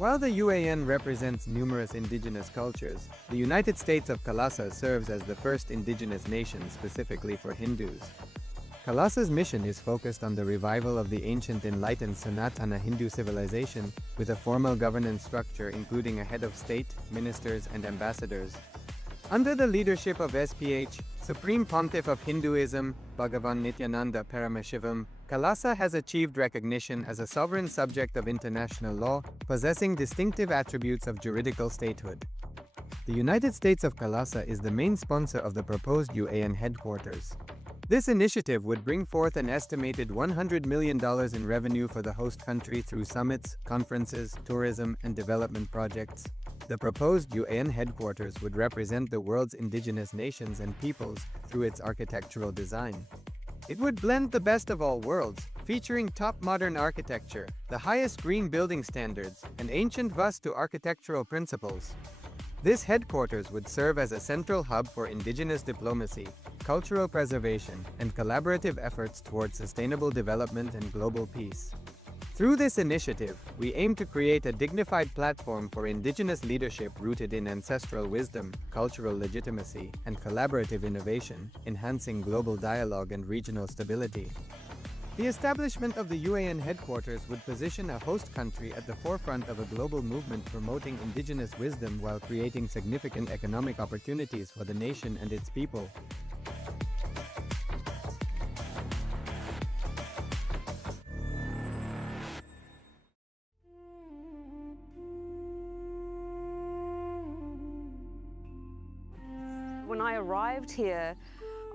While the UAN represents numerous indigenous cultures, the United States of Kailasa serves as the first indigenous nation specifically for Hindus. Kailasa's mission is focused on the revival of the ancient enlightened Sanatana Hindu civilization with a formal governance structure including a head of state, ministers, and ambassadors. Under the leadership of SPH, Supreme Pontiff of Hinduism, Bhagavan Nithyananda Paramashivam, Kailasa has achieved recognition as a sovereign subject of international law, possessing distinctive attributes of juridical statehood. The United States of Kailasa is the main sponsor of the proposed UAN headquarters. This initiative would bring forth an estimated $100 million in revenue for the host country through summits, conferences, tourism, and development projects. The proposed UAN headquarters would represent the world's indigenous nations and peoples through its architectural design. It would blend the best of all worlds, featuring top modern architecture, the highest green building standards, and ancient Vastu architectural principles. This headquarters would serve as a central hub for indigenous diplomacy, cultural preservation, and collaborative efforts towards sustainable development and global peace. Through this initiative, we aim to create a dignified platform for indigenous leadership rooted in ancestral wisdom, cultural legitimacy, and collaborative innovation, enhancing global dialogue and regional stability. The establishment of the UAN headquarters would position a host country at the forefront of a global movement promoting indigenous wisdom while creating significant economic opportunities for the nation and its people. When I arrived here,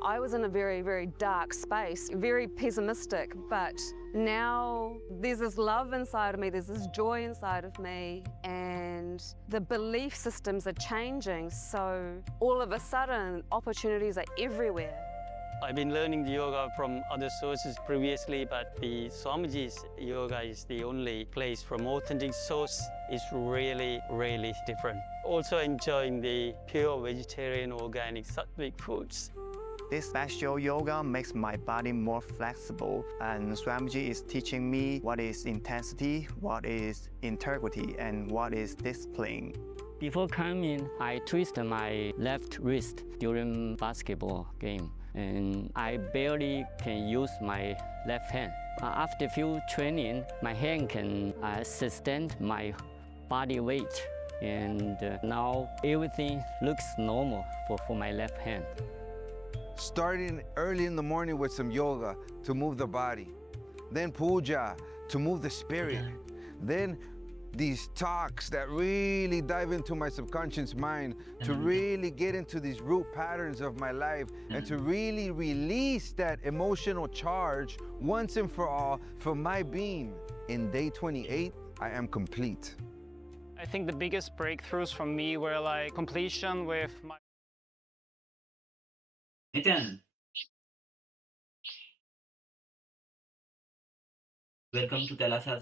I was in a very, very dark space, very pessimistic, but now there's this love inside of me, there's this joy inside of me, and the belief systems are changing, so all of a sudden, opportunities are everywhere. I've been learning the yoga from other sources previously, but the Swamiji's yoga is the only place from authentic source. It's really, really different. Also enjoying the pure vegetarian, organic, sattvic foods. This special yoga makes my body more flexible, and Swamiji is teaching me what is intensity, what is integrity, and what is discipline. Before coming, I twisted my left wrist during basketball game, and I barely can use my left hand. After few training, my hand can sustain my body weight, and now everything looks normal for my left hand. Starting early in the morning with some yoga to move the body, then puja to move the spirit, then these talks that really dive into my subconscious mind to really get into these root patterns of my life and to really release that emotional charge once and for all for my being. In day 28, I am complete. I think the biggest breakthroughs for me were like completion with my Nithyananda, welcome to Kailasa.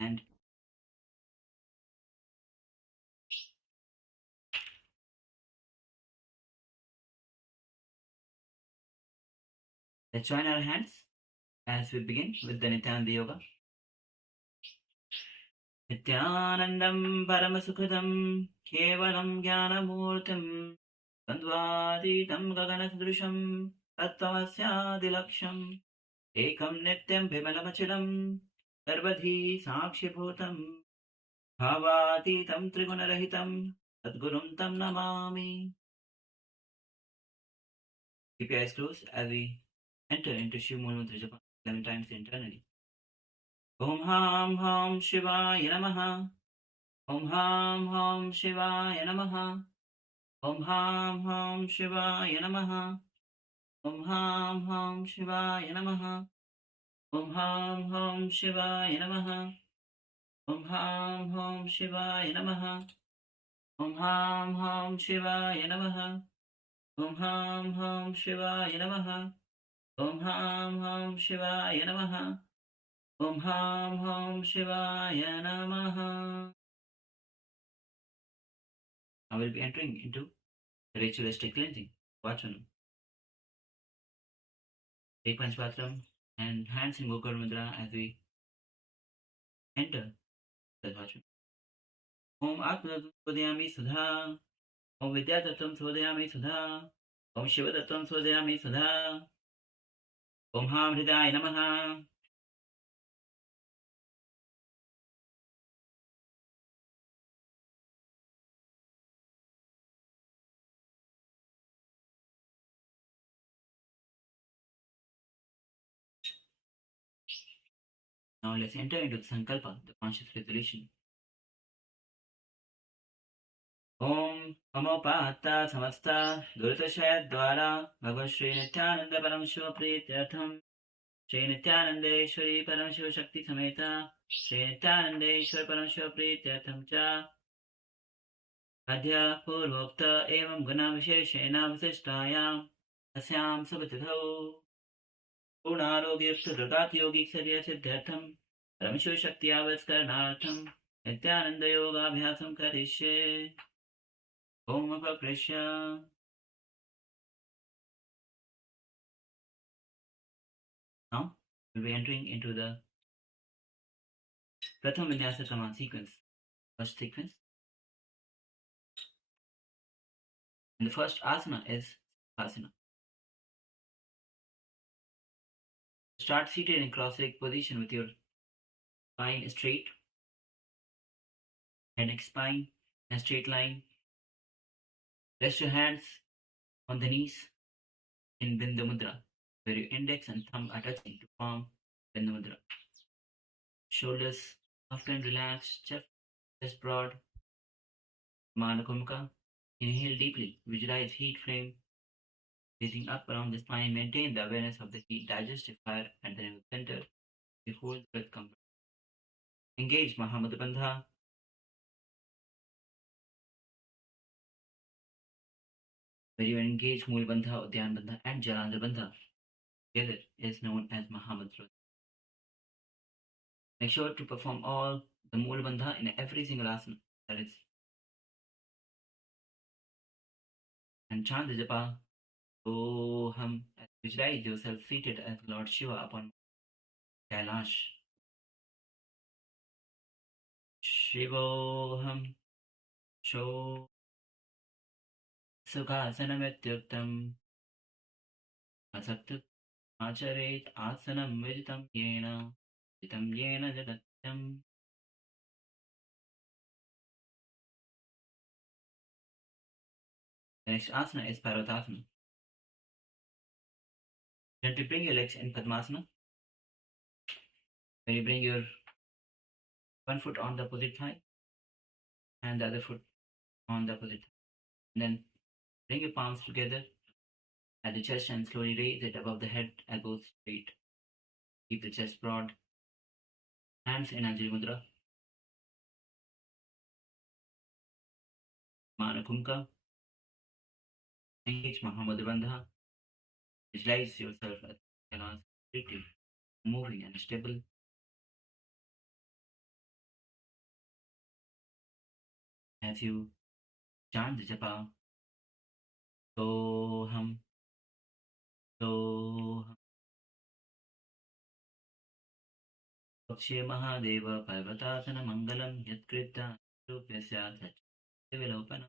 And let's join our hands as we begin with the Nithyananda Yoga. Nithyanandam Paramasukadam Kevalam Jnanamurtam Tandvaditam Gaganasdrusham Tattvasyadilaksham Ekam Nityam Vimalamachilam Sarvadhi Sakshibhutam Bhavatitam Trigunarahitam Sadgurum Tam Namami. Keep your eyes closed as we enter into Shiv Mantra Japa 11 times internally. Om Ham Ham Shivaya Namaha. Om Ham Ham Shivaya Namaha. Om Ham Ham Shivaya Namaha. Om Ham Ham Shivaya Namaha. Om Ham Ham Shivaya Namaha. Om Ham Ham Shivaya Namaha. Om Ham Ham Shivaya Namaha. Om Ham Ham Shivaya Namaha. Om Ham Ham Shivaya Namaha. Om Ham Ham Shivaya Namaha. I will be entering into ritualistic cleansing. Vachanam. Take Panchpatram and hands in Gokar Mudra as we enter the attachment. Om Atma Sodhyami Sudha. Om Vidyatatam Sodhyami Sudha. Om Shivatatam Sodhyami Sudha. Om Ham Hridaya Namaha. Now let's enter into the Sankalpa, the conscious resolution. Om Amopata Samasta Durtashaya Dwara Bhagavad Sri Nithyananda Paramashiva Priyatham Sri Nithyanandeshwari Paramashiva Shakti Sameta Sri Nithyanandeshwari Paramashiva Priyatham Cha Adhya Purvokta Evam Guna Visheshena Visishtayam Asyam Subhatithau Purnarogya Dhagat Yogi Sarya Siddhartham Paramashiva Shakti Avaskarnartham Nithyananda Yoga Abhyasam Karishe Om Apakrisha. Now we'll be entering into the Pratham Vinyasa Krama sequence. First sequence. And the first asana is asana. Start seated in cross-legged position with your spine straight, head and spine in a straight line. Rest your hands on the knees in Bindu Mudra, where your index and thumb are touching to form Bindu Mudra. Shoulders soft and relaxed, chest broad. Manakumka. Inhale deeply, visualize heat flame facing up around the spine. Maintain the awareness of the heat digestive fire at the center. You hold the breath comfort. Engage Mahavakya bandha. Where you engage Mool bandha, Udyan bandha, and Jalandhar bandha. Together is known as Mahamantra. Make sure to perform all the Mool bandha in every single asana. That is. And chant the japa. Oham. Visualize yourself seated as Lord Shiva upon Kailash. Shivoham. Sho. Sukhasanamityuktam. Asaktuk. Acharet asanam viditam yena. Viditam yena jagatyam. The next asana is Parvatasana. Gently bring your legs in Padmasana. When you bring your one foot on the opposite thigh and the other foot on the opposite thigh. And then bring your palms together at the chest and slowly raise it above the head, elbows straight. Keep the chest broad. Hands in Anjali Mudra. Manakumka. Engage Mahavakya bandha. Visualize yourself as completely moving and stable. As you chant the japa, Soham, Soham. Akshaya Mahadeva Parvatasana Mangalam Yatkrita Rupyasya Vilopanam.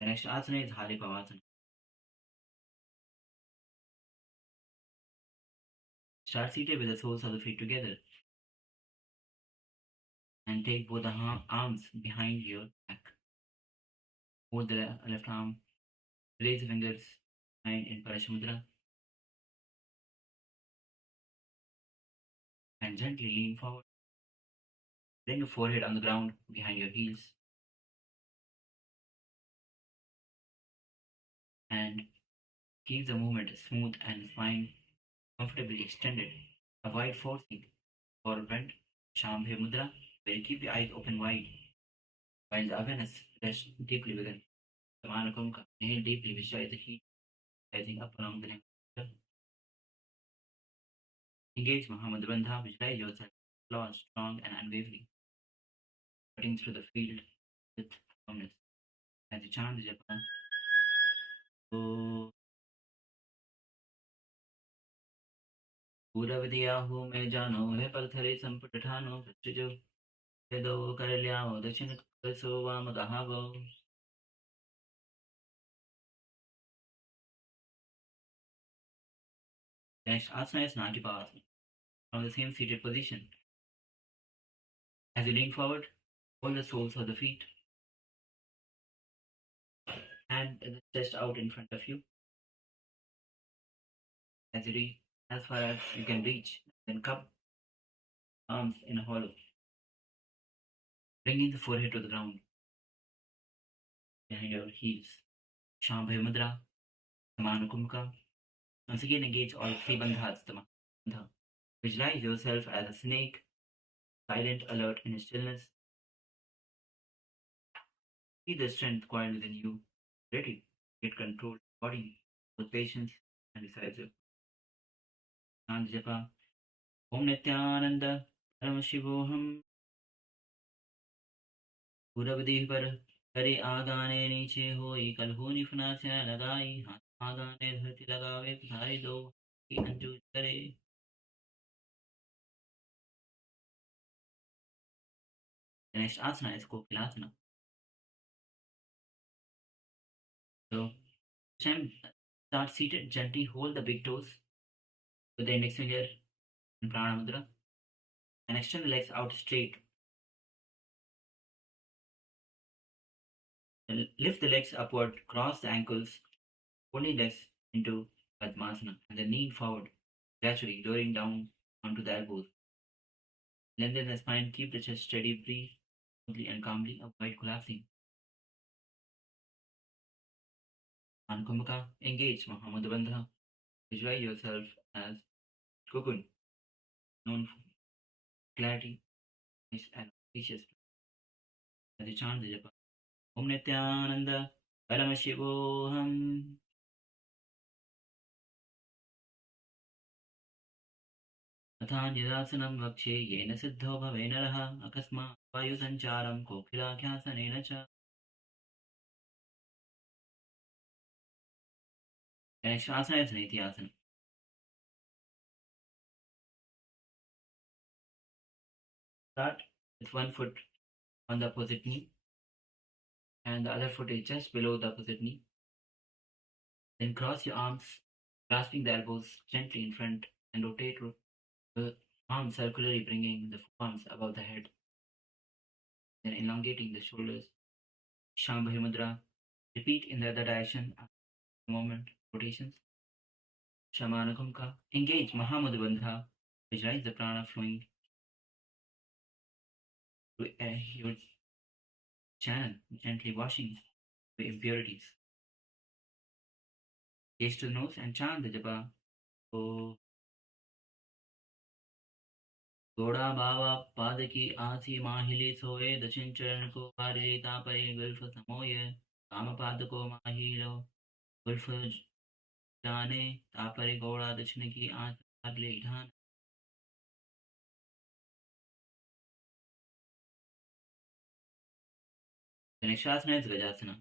The next asana is Hari Pavasana. Start seated with the soles of the feet together. And take both the arms behind your back. Hold the left arm. Place the fingers behind in Paramashiva. And gently lean forward. Bring your forehead on the ground behind your heels. And keep the movement smooth and spine comfortably extended. Avoid forcing forward bend. Shambhav Mudra, where you keep the eyes open wide. While the awareness rests deeply within. Samanakumka, inhale deeply, visualize the heat rising up along the neck. Engage Mahavakya bandha, visualize yourself strong and unwavering, cutting through the field with firmness. As you chant the japa, पूरब दिया हूँ मैं जानो है पलथरे संपट ठानो जो दो कर लियाओ दक्षिण कर सो वाम कहावो. Next asana is Natipasana. From the same seated position. As you lean forward, hold the soles of the feet and the chest out in front of you. As you reach as far as you can reach, then cup arms in a hollow, bringing the forehead to the ground behind your heels. Shambhavi Mudra, Samanukumka. Once again, engage all three bandhas. Bandha. Visualize yourself as a snake, silent, alert, in stillness. Feel the strength quiet within you, ready to get control of the body with patience and decisive. Chant Japa. Om Nithyananda Paramashivoham. पूरबदेह पर करे आगाने नीचे होई कल हो निफना से लगाई हाथ आगाने धरती लगावे पसारी दो की अंजू करे. The next asana is Kokilasana. So, start seated, gently hold the big toes with the index finger in Prana Mudra and extend the legs out straight. Then lift the legs upward, cross the ankles, holding legs into Padmasana and then lean forward, gradually lowering down onto the elbows. Lengthen the spine, keep the chest steady, breathe smoothly and calmly, avoid collapsing. Ankumbhaka, engage Mahamudra Bandha. Visualize yourself as cocoon, known for clarity, peace and auspicious. As you chant the japa, Om Nithyananda Paramashivoham. अथान्यदासनं वक्षे येन सिद्धो भवेन रः अकस्मात् वायुसञ्चारं कोकिलाख्यासनेन च. The next asana is Nithyanasana. Start with one foot on the opposite knee and the other foot is just below the opposite knee. Then cross your arms, grasping the elbows gently in front and rotate the arms circularly, bringing the forearms above the head. Then elongating the shoulders. Shambhavi Mudra. Repeat in the other direction after a moment. Rotations. Shamanakumka. Engage Mahamudra Bandha. Visualize the prana flowing through your channel, gently washing the impurities. Gaze to the nose and chant the japa. O घोड़ा बाबा पाद की आसी माहिली सोए दक्षिण चरण को पारे तापरे गुल्फ समोय काम पाद को माहिलो गुल्फ जाने तापरे घोड़ा दक्षिण की आंच ले ढान. The next asana is Gajasana.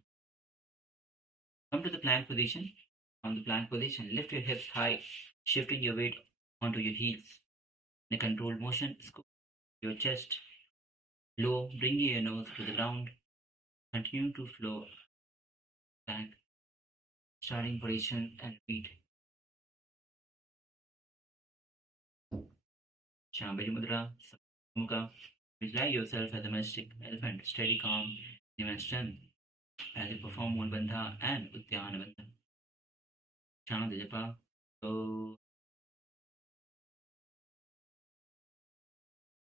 Come to the plank position. From the plank position, lift your hips high, shifting your weight onto your heels. In a controlled motion, scoop your chest low, bringing your nose to the ground. Continue to flow back, starting position and repeat. Shambhavi Mudra, Mukha. Visualize yourself as a majestic elephant, steady, calm, immense strength, as you perform one bandha and Uddiyana bandha. Chant the japa. So,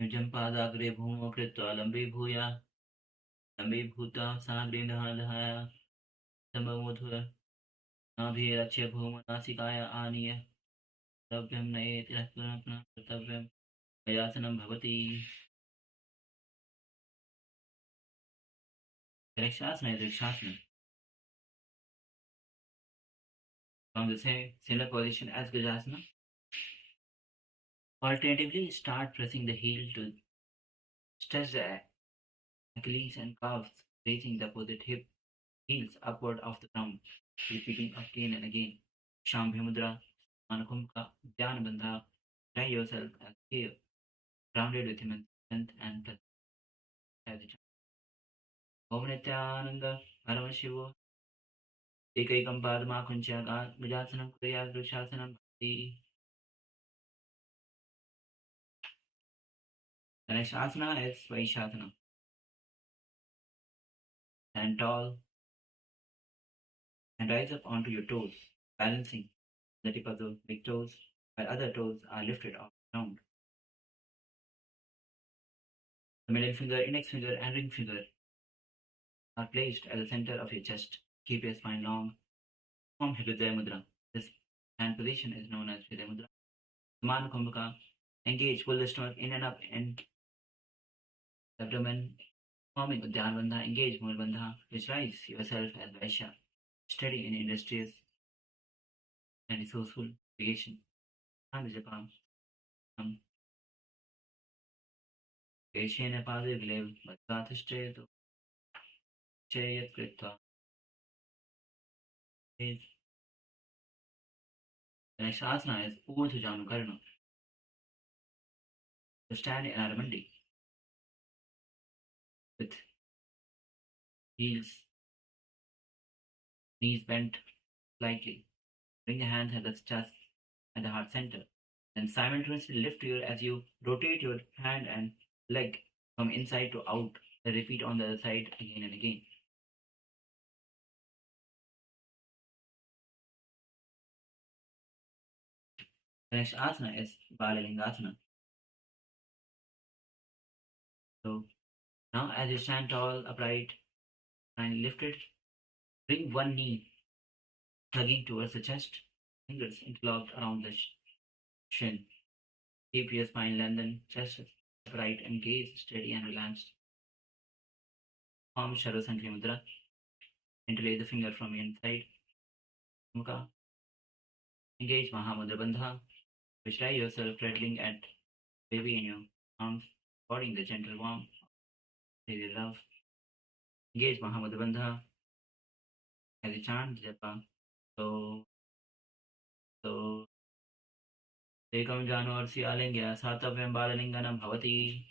Nijampadagre bhumo kritva lambe bhuya lambe bhuta sagre dahaya sambhamodhura nabhirachya bhuma nasikaya aniya tavyam naye tirakana tavyam ayasanam bhavati. The next asana is Vrikshasana. From the same similar position as Gajasana. Alternatively, start pressing the heel to stretch the Achilles and calves, raising the opposite heels upward off the ground, repeating again and again. Shambhavi Mudra, Anakumka, Dhyana Bandha. Try yourself as clear, grounded with immense strength and presence as a child. Om Nithyananda Paramashiva Ekayam Padma Kunchaga Vijasanam Kuriyat Dushasanam Bhakti. The next asana is Vaishasana. Stand tall and rise up onto your toes, balancing the tip of the big toes while other toes are lifted off the ground. The middle finger, index finger, and ring finger are placed at the center of your chest. Keep your spine long. Form Hridaya Mudra. This hand position is known as Hridaya Mudra. Saman Kumbhaka. Engage, pull the stomach in and up and abdomen. Forming Uddiyana Bandha. Engage Mula Bandha. Visualize yourself as Vaishya. Steady and industrious and resourceful creation. Hand Japa. Patience positive level, but Gathashte to Chayat Kritva. The next asana is Ujjhanu Karna. To stand in Aramandi with knees bent slightly. Bring your hands at the chest and the heart center. Then simultaneously lift as you rotate your hand and leg from inside to out. Then repeat on the other side again and again. The next asana is Balalingasana. So now as you stand tall, upright, and lifted, bring one knee tugging towards the chest, fingers interlocked around the shin. Keep your spine lengthened, chest upright, and gaze steady and relaxed. Form Shara Sankri Mudra. Interlace the finger from inside. Mukha. Engage Mahamudra Bandha. Visualize yourself cradling at baby in your arms, supporting the gentle warmth of your love. Engage Mahamudra Bandha as you chant Japa. So Ekam Jano Arsi Alingya Satavyam Balalinganam Bhavati.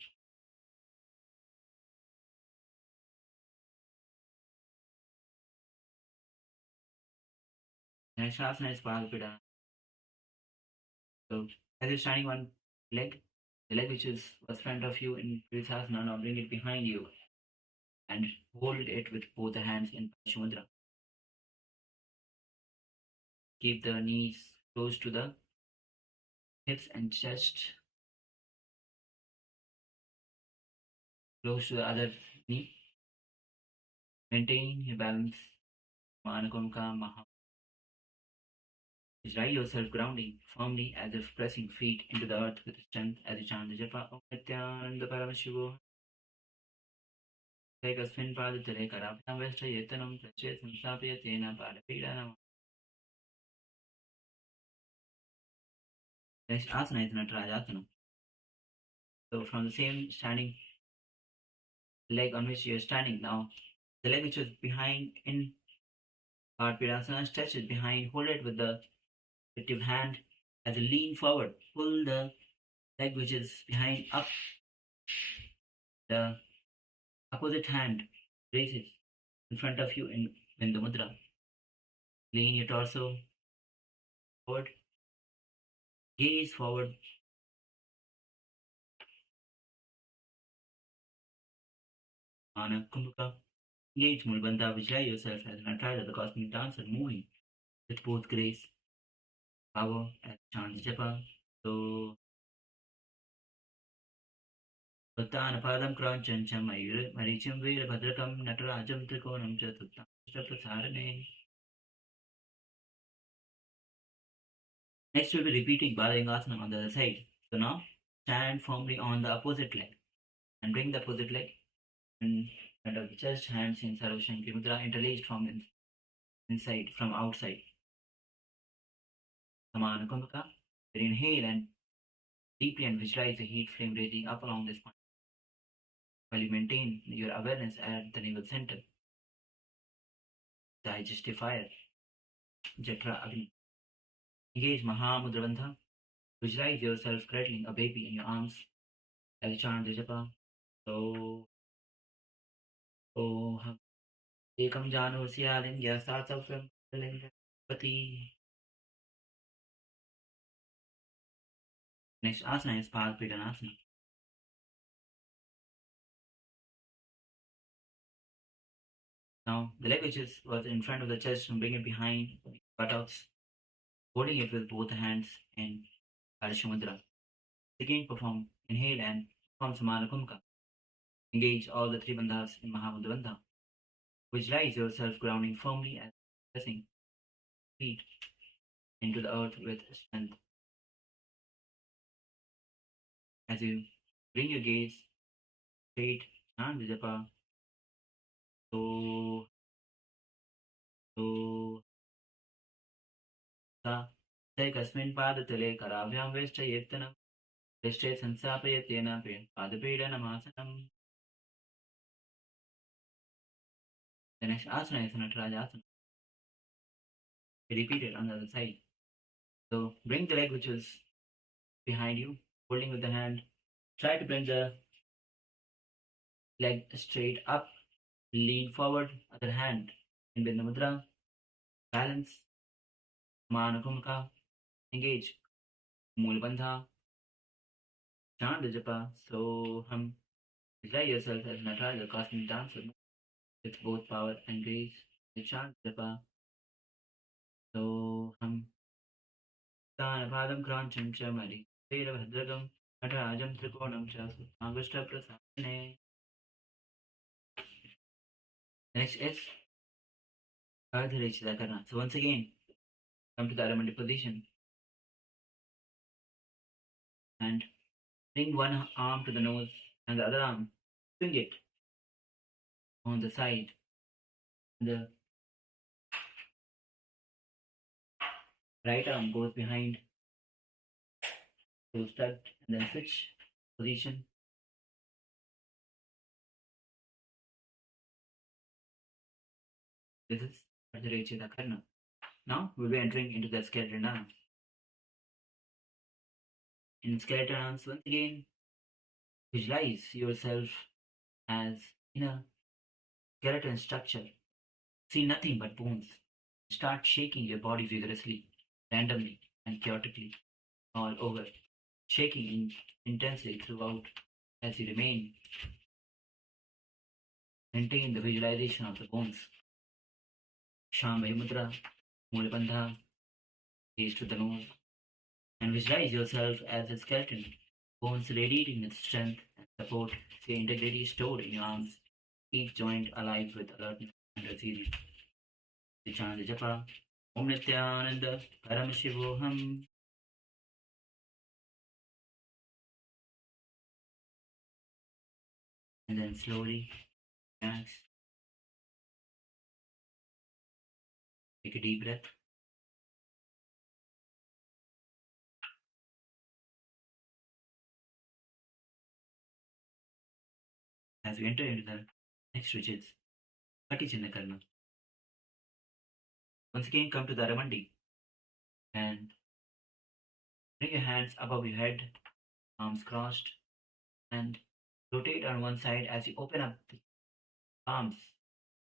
Next asana is Padapida. So as you're standing one leg, the leg which was front of you in previous asana, now bring it behind you and hold it with both the hands in Paramashimudra. Keep the knees close to the hips and chest, close to the other knee. Maintain your balance. Manakumka Maha. Visualize yourself grounding firmly as if pressing feet into the earth with strength as you chant the japa. Om Nithyananda Paramashiva. Take a spin padutare karapam vesta yetanam prache samsapya tena parapidanam. Next asana is Natarajasana. So from the same standing leg on which you are standing now, the leg which was behind in Padpidasana, stretch it behind, hold it with the active hand as you lean forward. Pull the leg which is behind up. The opposite hand raise it in front of you in the mudra. Lean your torso forward. Gaze forward. Ana Kumbhaka. Engage Mulbandha. Visualize yourself as an Nataraja, the cosmic dancer, moving with both grace, power, as chant japa. So Uttana Padam Kranchancham Maricham Veera Bhadrakam Natarajam Trikonam Chatuttam Prasarane. Next we'll be repeating Balalingasana on the other side. So now stand firmly on the opposite leg and bring the opposite leg in front of the chest, hands in Sarva Shankri Mudra, interlaced from inside, from outside. Samana Kumbhaka. Inhale and deeply and visualize the heat flame raging up along the spine while you maintain your awareness at the navel center. Digestive fire. Jatra Agni. Engage Mahamudra Bandha. Visualize yourself cradling a baby in your arms as you chant the japa. So, Om Ekam Jano Siyalingya starts out from Pati. Next asana is Padpidanasana. Now, the leg which was in front of the chest and bring it behind the buttocks, holding it with both hands in Mudra. Again, perform inhale and perform Samana Kumka. Engage all the three bandhas in Mahavakya. Visualize yourself grounding firmly and pressing feet into the earth with strength. As you bring your gaze straight, chant the japa. So, sa, Kasmin Padatale Karavyam Vesta Yetana, Vesta Sansapayatena Pin, Padapeda Namasanam. The next asana is Nataraja asana. Repeat it on the other side. So bring the leg which is behind you, holding with the hand. Try to bring the leg straight up, lean forward, other hand in Bindu Mudra, balance, Manakumka, engage, Mool Bandha, chant the japa. So visualize yourself as Nataraja, cosmic dancer with both power and grace. You chant the japa. So Padam Krancham Chamari, Veda Bhadragam, Natarajam Trikonam Chasu, Agusta Prasane. Next is Ardharechita Karna. So once again, come to the Aramandi position and bring one arm to the nose and the other arm, swing it on the side. The right arm goes behind, goes tucked, and then switch position. This is Ardharechita Karna. Now we'll be entering into the skeleton dance. In skeleton dance, once again, visualize yourself as in a skeleton structure. See nothing but bones. Start shaking your body vigorously, randomly, and chaotically all over, shaking intensely throughout as you maintain the visualization of the bones. Shambhavi Mudra, Mulabandha, gaze to the nose, and visualize yourself as a skeleton, bones radiating with strength and support, the integrity stored in your arms, each joint alive with alertness and resilience. You chant the japa, Om Nithyananda Paramashivam. And then slowly relax. Take a deep breath. As we enter into the next, which is Patichinna Karma. Once again, come to the Aramandi and bring your hands above your head, arms crossed, and rotate on one side as you open up the palms,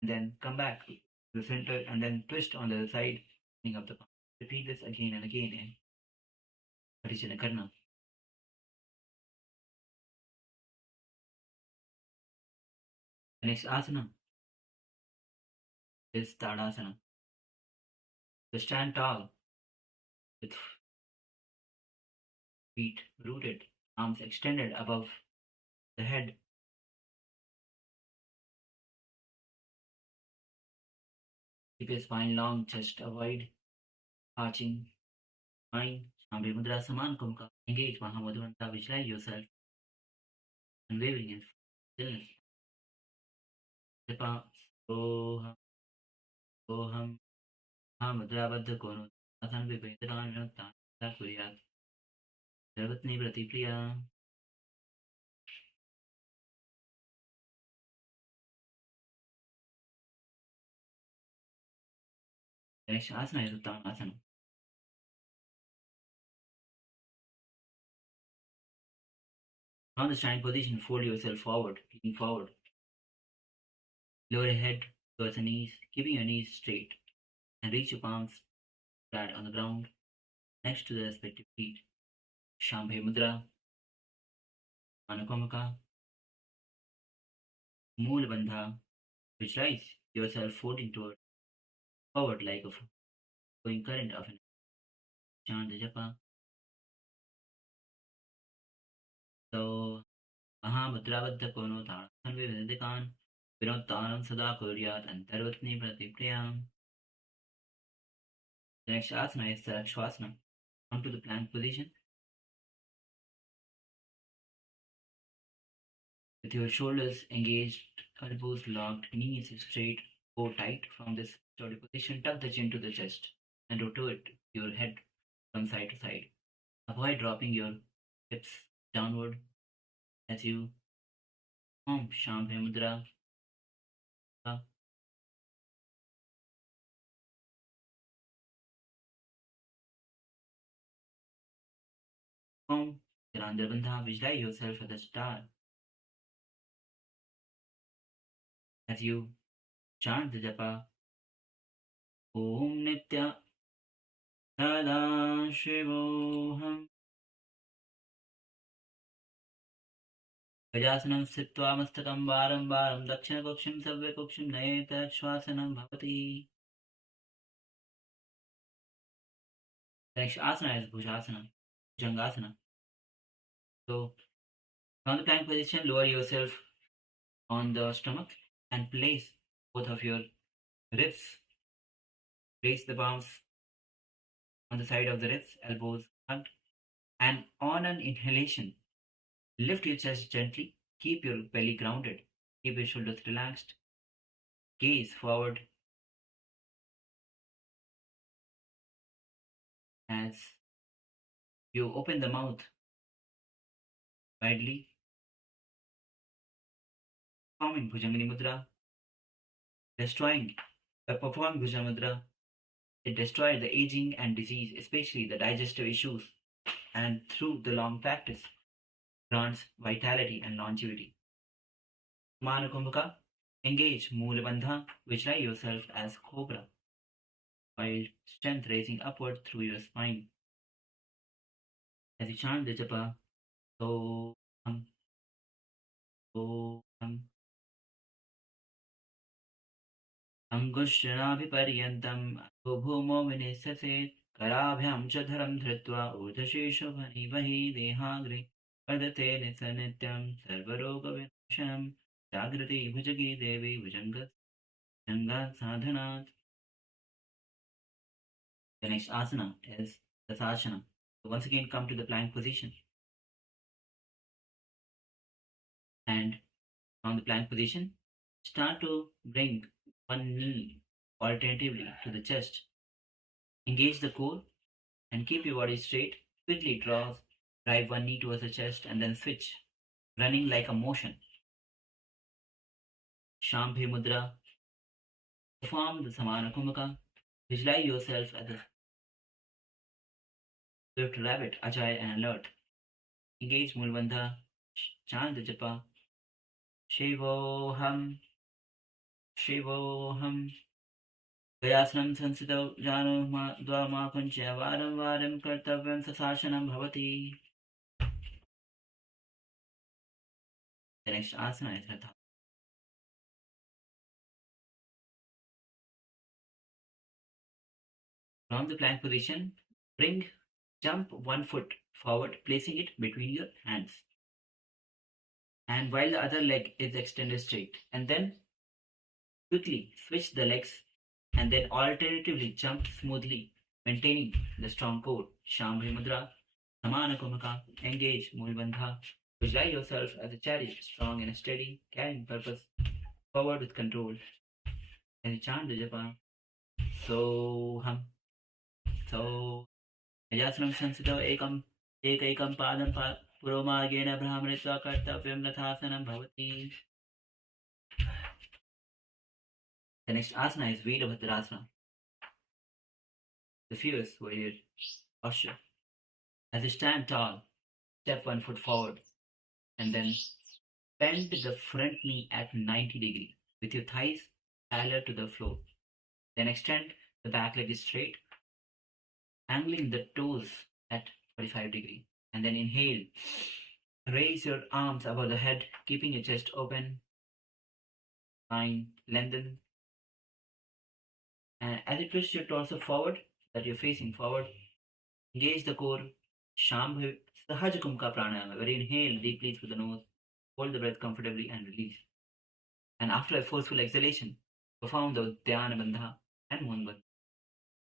and then come back to the center and then twist on the other side, opening up the palms. Repeat this again and again in Patichinna Karma. The next asana is Tadasana. To stand tall with feet rooted, arms extended above the head. Keep your spine long, chest avoid arching spine. Shambhavi Mudra Saman Kumka. Engage Mahavakya. Visualize yourself unwavering in stillness. Japa Soham Soham Mudrabadha Kono Asan Vibhedran Nata Kuriyat Sarvatni Pratipriya. The next asana is Uttanasana. From the standing position, fold yourself forward, leaning forward. Lower your head towards the knees, keeping your knees straight, and reach your palms flat on the ground next to the respective feet. Shambhe Mudra, Anukamaka, Mool Bandha, which rise yourself folding forward like a flowing current of an chant japa. So Mahamudravadda Kono Taran Vivekan Vinotaram Sada Kuryat and Tarvatni Pratipriyam. The next asana is Sarashvasana. Come to the plank position. With your shoulders engaged, elbows locked, knees straight, go tight from this sturdy position. Tuck the chin to the chest and rotate your head from side to side. Avoid dropping your hips downward as you form Shambhe Mudra. Form Nithyananda Bandha, visualize yourself as a star. As you chant the japa, Om Nitya Sada Shivoham. Gajasanam Sitva Mastakam Varam Varam Dakshana Koksham Sabve Koksham Nayeta Shvasanam Bhavati. The next asana is Bhujasana, Bhujangasana. So, from the plank position, lower yourself on the stomach and place both of your ribs. Place the palms on the side of the ribs, elbows hugged, and on an inhalation, lift your chest gently, keep your belly grounded, keep your shoulders relaxed, gaze forward as you open the mouth widely, forming Bhujangani Mudra, by performing Bhujangani Mudra, it destroys the aging and disease, especially the digestive issues, and through the long practice, grants vitality and longevity. Manukumbhaka, engage Moola Bandha, visualize yourself as cobra, while strength raising upward through your spine. As you chant the japa, Soham, Soham, Angushraviparyantam Bhumo Vinisase Karabhyam Chadharam Dhritva Urdhashesha Vahi Dehagri Padate Nithanityam Sarvaroga Vinasham Jagrati Bhujagi Devi Bhujanga Sadhanat. The next asana is Dasasana. So once again come to the plank position. And from the plank position, start to bring one knee alternatively to the chest. Engage the core and keep your body straight. Quickly drive one knee towards the chest and then switch, running like a motion. Shambhe Mudra. Perform the Samana Kumbhaka. Visualize yourself as a swift rabbit, agile and alert. Engage Mulbandha. Chant the japa. Shivoham, Shivoham. Gayasanam Sansito Jano Dvama Kuncha Varam Varam Kartavyam Sasashanam Bhavati. The next asana is Ratha. From the plank position, jump 1 foot forward, placing it between your hands. And while the other leg is extended straight, and then quickly switch the legs and then alternatively jump smoothly, maintaining the strong core. Shambhe Mudra, Samana Kumaka, engage Mulbandha. Visualize yourself as a chariot, strong and steady, carrying purpose, forward with control. And chant the japa. Soham, So Yasanam Sansito Ekam Padam Puromagena Brahmanitva Kartavyam Rathasanam Bhavati. The next asana is Vedabhadrasana. The fierce warrior posture. As you stand tall, step 1 foot forward, and then bend the front knee at 90 degrees with your thighs parallel to the floor. Then extend the back leg straight, angling the toes at 45 degrees. And then inhale. Raise your arms above the head, keeping your chest open. Spine lengthen. And as you twist your torso forward, that you're facing forward, engage the core. Shambhavi Sahaj Kumka Pranayama, where you inhale deeply through the nose, hold the breath comfortably and release. And after a forceful exhalation, perform the Dhyana Bandha and Mohan Bandha.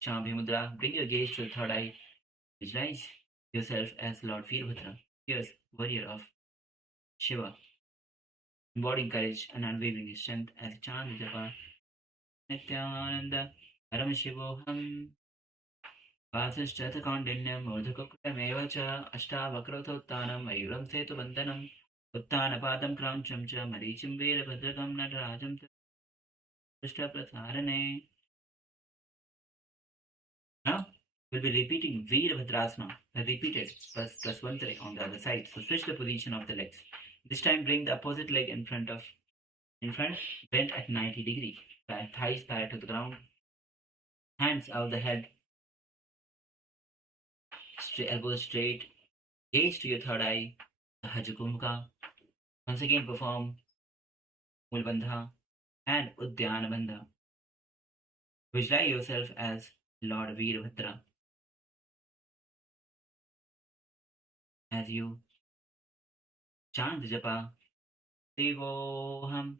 Shambhavi Mudra, bring your gaze to the third eye. Visualize yourself as Lord Veerbhadra, fierce warrior of Shiva, embodying courage and unwavering strength as a chant Japa. Nithyananda Paramashivam Vasishchatakandinyam Urdhakukutameva cha Ashtavakratottanam Ayuram Setu Bandhanam Uttanapadam Krancham cha Marichim Veerabhadrakam Natarajam Prasarane. Now we'll be repeating Veerabhadrasana, repeated plus one three on the other side. So switch the position of the legs. This time bring the opposite leg in front, bent at 90 degrees. Thighs parallel to the ground. Hands out the head. Elbows straight. Gaze to your third eye. Sahajakumka. Once again perform Mool Bandha and Uddiyana Bandha. Visualize yourself as Lord Veerbhadra. As you chant the japa, Devoham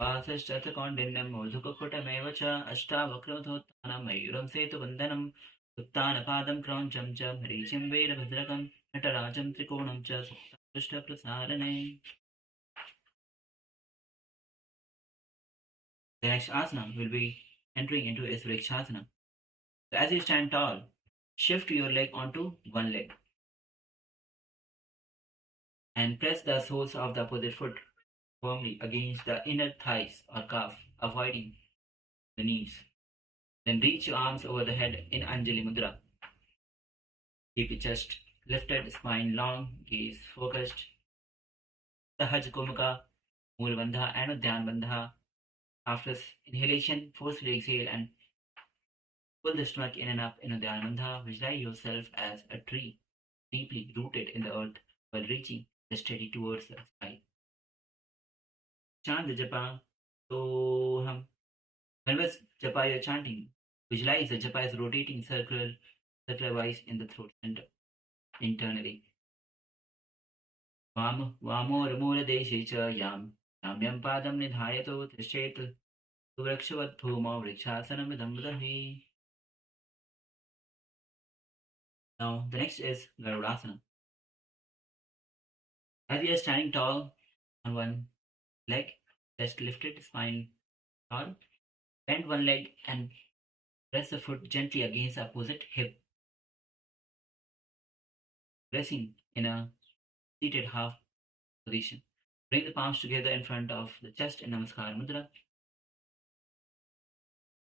Vasishchatakandinyam Urdhakukutameva cha Ashtavakratottanam Ayuram Setu Bandhanam Uttanapadam Krancham cha Marichim Veerabhadrakam Natarajam Trikonam cha Sushta Prasarane. The next asana will be entering into a Vrikshasana. So as you stand tall, shift your leg onto one leg and press the soles of the opposite foot firmly against the inner thighs or calf, avoiding the knees. Then reach your arms over the head in Anjali Mudra. Keep your chest lifted, spine long, gaze focused. Sahaj Kumaka, Mool Bandha and Uddiyana Bandha. After inhalation, forcefully exhale and pull the stomach in and up in Uddiyana Bandha. Visualize yourself as a tree, deeply rooted in the earth while reaching the steady towards the sky. Chant the japa, Soham. Whenever japa you're chanting, visualize the japa is rotating circular-wise in the throat center, internally. Vamo ramura deshe cha yam yam padam nidhayato trishet suvrakshavat bhuma vrikshasanam vidam vidahi. Now the next is Garudasana. As we are standing tall on one leg, chest lifted, spine tall, bend one leg and press the foot gently against the opposite hip, pressing in a seated half position. Bring the palms together in front of the chest in Namaskara Mudra.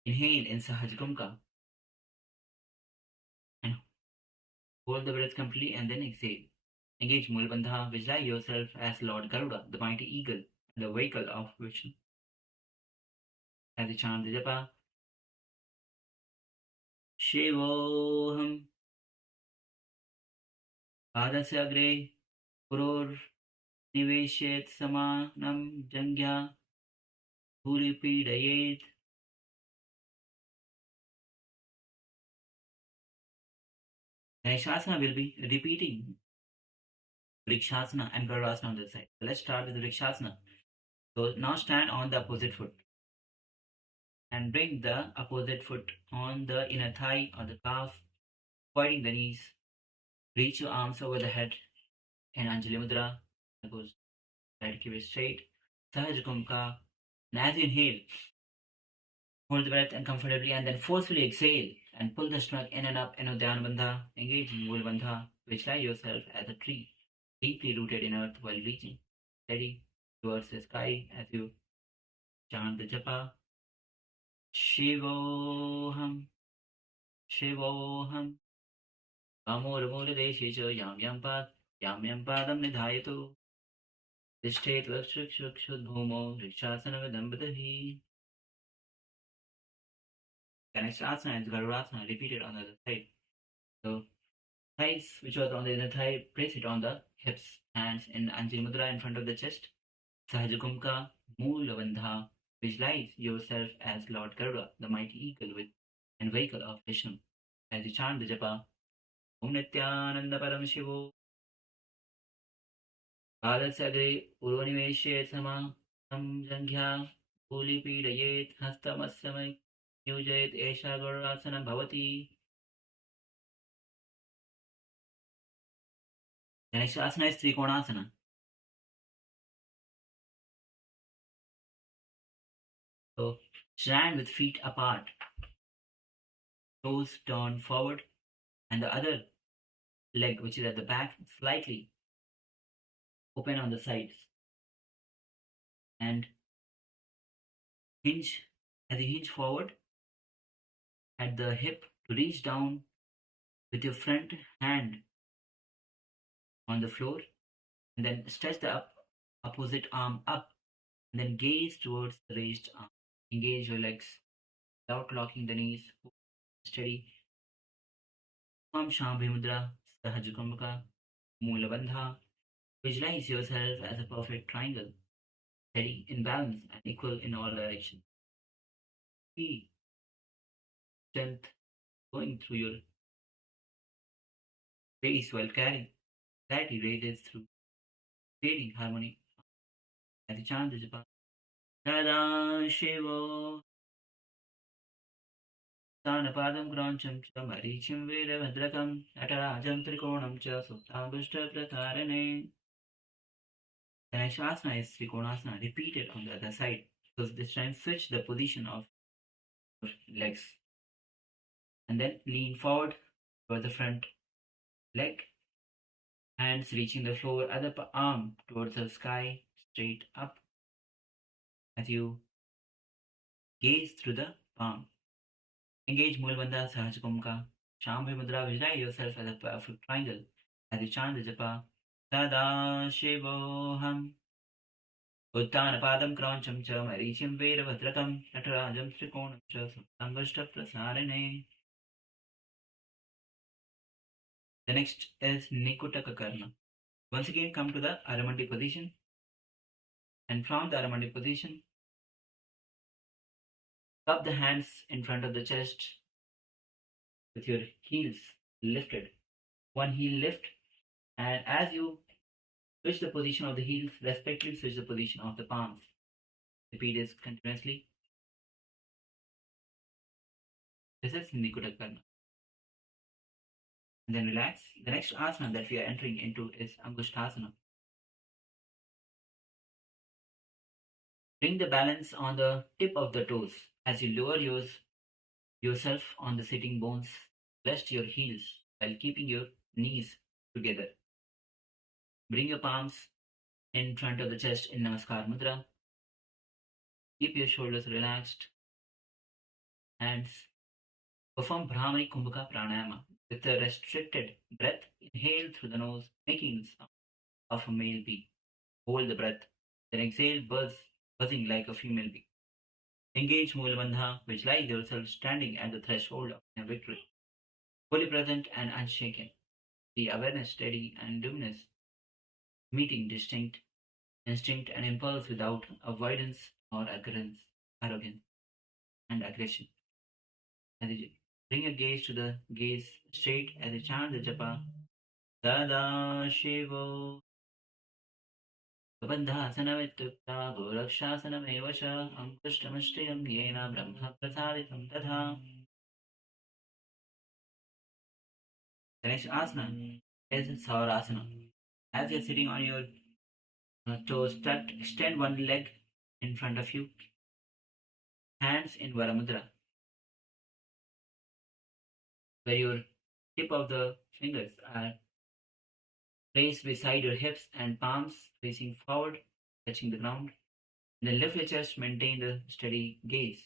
Inhale in Sahaj Kumka and hold the breath completely and then exhale. Engage Mool Bandha. Visualize yourself as Lord Garuda, the mighty eagle, the vehicle of Vishnu. As you chant the japa, Shivoham Padasya Agre Puror Niveshet Samanam Jangya Puripidayet. The next asana will be repeating Vrikshasana and Garudasana on the side. So let's start with Vrikshasana. So now stand on the opposite foot and bring the opposite foot on the inner thigh or the calf, avoiding the knees. Reach your arms over the head in Anjali Mudra. Goes right, keep it straight. Sahaj Kumka. And as you inhale, hold the breath and comfortably and then forcefully exhale and pull the stomach in and up in Uddiyana Bandha. Engage in Mool Bandha. Visualize yourself as a tree, deeply rooted in earth while reaching steady towards the sky as you chant the japa. Shivoham, Shivoham, Amur Deshe Yam Yam Padam Nidhayato State Lakshukshudhomo Rikshasana Vidambadahi. The next asana is Garurasana, repeated on the other side. So, thighs, which was on the inner thigh, place it on the hips, hands in Anjali Mudra in front of the chest. Sahajakumka Moola Bandha. Visualize yourself as Lord Garuda, the mighty eagle with and vehicle of Vishnu. As you chant the japa, Om Nithyananda Paramashivo. Palasagre Urvaniveshe Sama Samjanghya Pulipidayet Hastamassamay Yujayet Esha Garurasana Bhavati. The next asana is Trikonasana. So stand with feet apart, toes turned forward, and the other leg, which is at the back, slightly open on the sides. And hinge, as you hinge forward at the hip to reach down with your front hand on the floor, and then stretch the opposite arm up, and then gaze towards the raised arm. Engage your legs without locking the knees. Steady. Om Shambhi Mudra, Sahajakumbhaka, Moola Bandha. Visualize yourself as a perfect triangle, steady, in balance, and equal in all directions. Feel strength going through your face while carrying. Clarity radiates through, creating harmony. As you chant the japa, Sada Shivo. Padam Grancham Cha Marichim Veda Bhadrakam Atarajam Trikonam Cha Suptabushta Pratharane. The next asana is Trikonasana, repeated on the other side. So this time switch the position of your legs. And then lean forward toward the front leg. Hands reaching the floor, other arm towards the sky, straight up. As you gaze through the palm. Engage Mulbandha Sahajakumka. Shambhi Mudra, visualize yourself as a perfect triangle. As you chant the japa, Sada Shivoham. Uttana Padam Krancham Cha Marichim Veda Bhadrakam Natarajam Trikonam Cha Sambushta Prasarane. The next is Nikutaka Karna. Once again, come to the Aramandi position. And from the Aramandi position, cup the hands in front of the chest with your heels lifted. One heel lift, and as you switch the position of the heels, respectively switch the position of the palms. Repeat this continuously. This is Nikutaka Karna. And then relax. The next asana that we are entering into is Angushtasana. Bring the balance on the tip of the toes. As you lower yourself on the sitting bones, rest your heels while keeping your knees together. Bring your palms in front of the chest in Namaskar Mudra. Keep your shoulders relaxed. Hands. Perform Brahmari Kumbhaka Pranayama. With a restricted breath, inhale through the nose, making the sound of a male bee. Hold the breath, then exhale, buzzing like a female bee. Engage Moola Bandha, visualize yourself standing at the threshold of inner victory, fully present and unshaken. Be awareness steady and luminous, meeting distinct instinct and impulse without avoidance or arrogance and aggression. As you bring your gaze to the gaze straight as you chant the japa, Sada Shivo. Bandhasana Vitukta Gorakshasana Mevasha Ankushtamashtayam Yena Brahma Prasaditam Tatha. The next asana is Saurasana. As you're sitting on your toes tucked, extend one leg in front of you. Hands in Varamudra, where your tip of the fingers are placed beside your hips and palms facing forward, touching the ground. And then lift your chest, maintain the steady gaze.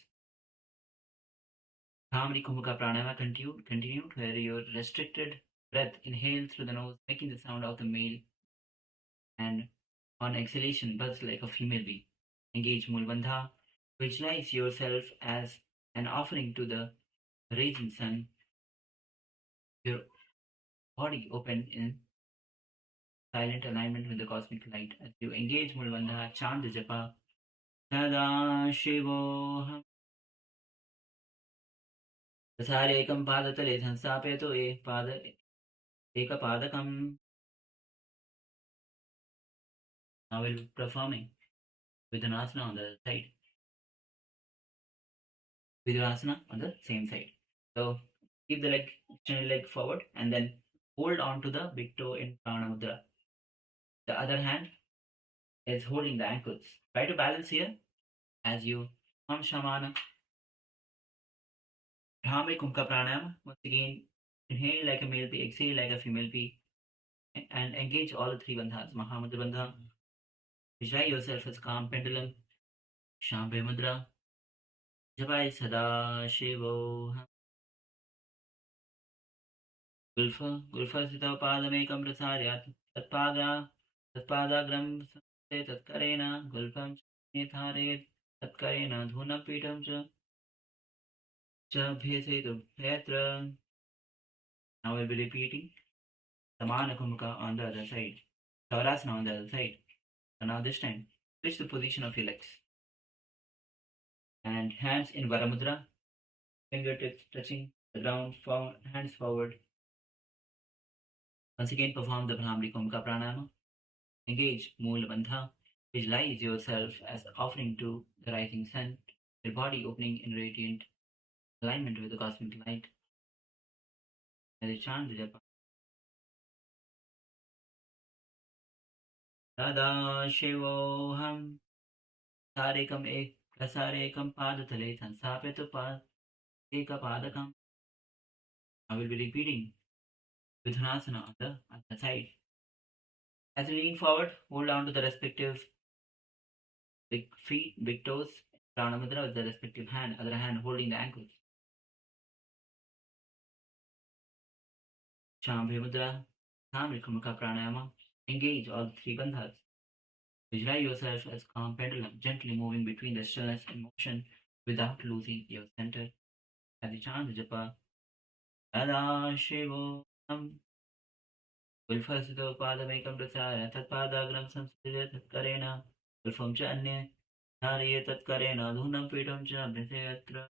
Bhramari Kumbhaka Pranayama continued, where your restricted breath inhale through the nose, making the sound of the male, and On exhalation, buzz like a female bee. Engage Mulbandha. Visualize yourself as an offering to the rising sun. Your body open in silent alignment with the cosmic light. As you engage Mulbandha, chant the japa. Sada Shivoham. Ekam padatale sansapeto e pada eka padakam. Now we'll be performing with an asana on the other side. Vinyasa on the same side. So keep the extended leg forward and then hold on to the big toe in Prana Mudra. The other hand is holding the ankles. Try to balance here as you Om Shamana. Bhramari Kumka Pranayama. Once again, inhale like a male bee, exhale like a female bee, and engage all the three bandhas. Mahamudra Bandha. Visualize yourself as a calm pendulum. Shambhe Mudra. Japai Sada Shivo. Gulfa Padamekam Prasaryat Tatpadagram Tatkarena Gulfam Nithare Tatkarena Dhunapitam Bhesetu Petra. Now we'll be repeating Samana Kumka on the other side. Saurasana on the other side. So now this time, switch the position of your legs. And hands in Varamudra. Fingertips touching the ground, hands forward. Once again, perform the Bhramari Kumka Pranayama. Engage Moola Bandha. Visualize yourself as offering to the rising sun, your body opening in radiant alignment with the cosmic light. As you chant the japa. Sada Shivoham Sarekam Ek Prasarekam Padatale Sansapetu Pad Eka Padakam. I will be repeating Vidhanasana on the other side. As you lean forward, hold on to the respective big feet, big toes, Pranamudra with the respective hand, other hand holding the ankles. Shambhe Mudra, Bhramari Kumka Pranayama. Engage all three bandhas. Visualize yourself as calm pendulum, gently moving between the stillness and motion without losing your center. As you chant the japa, Sada Shivoham. Gulfasito Padamekam Prasaya Tatpadagram Samskrita Tatkarena Gulfam Cha Anya Hariya Tatkarena Dhunam Pitam Cha Bhisayatra.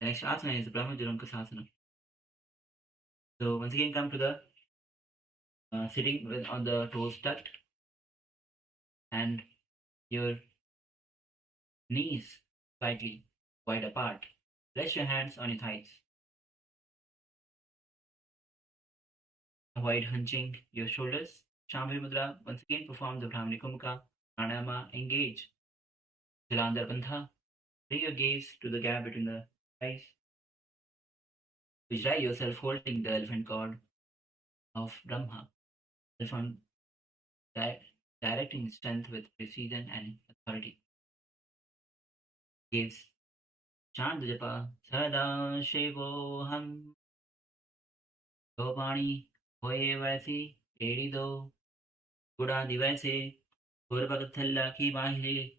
The next asana is the Brahma Kasasana. So once again come to the sitting on the toes tucked and your knees slightly wide apart. Place your hands on your thighs. Avoid hunching your shoulders. Shambhi Mudra. Once again perform the Bhramari Kumka Pranayama. Engage Jalandhar Bandha. Bring your gaze to the gap between the eyes. Visualize yourself holding the elephant cord of Brahma. Elephant directing strength with precision and authority. Gives chant the japa Sada Shivoham. Gopani Hoye Vaisi Edido Buddha Divase Purvagathalla Ki Mahi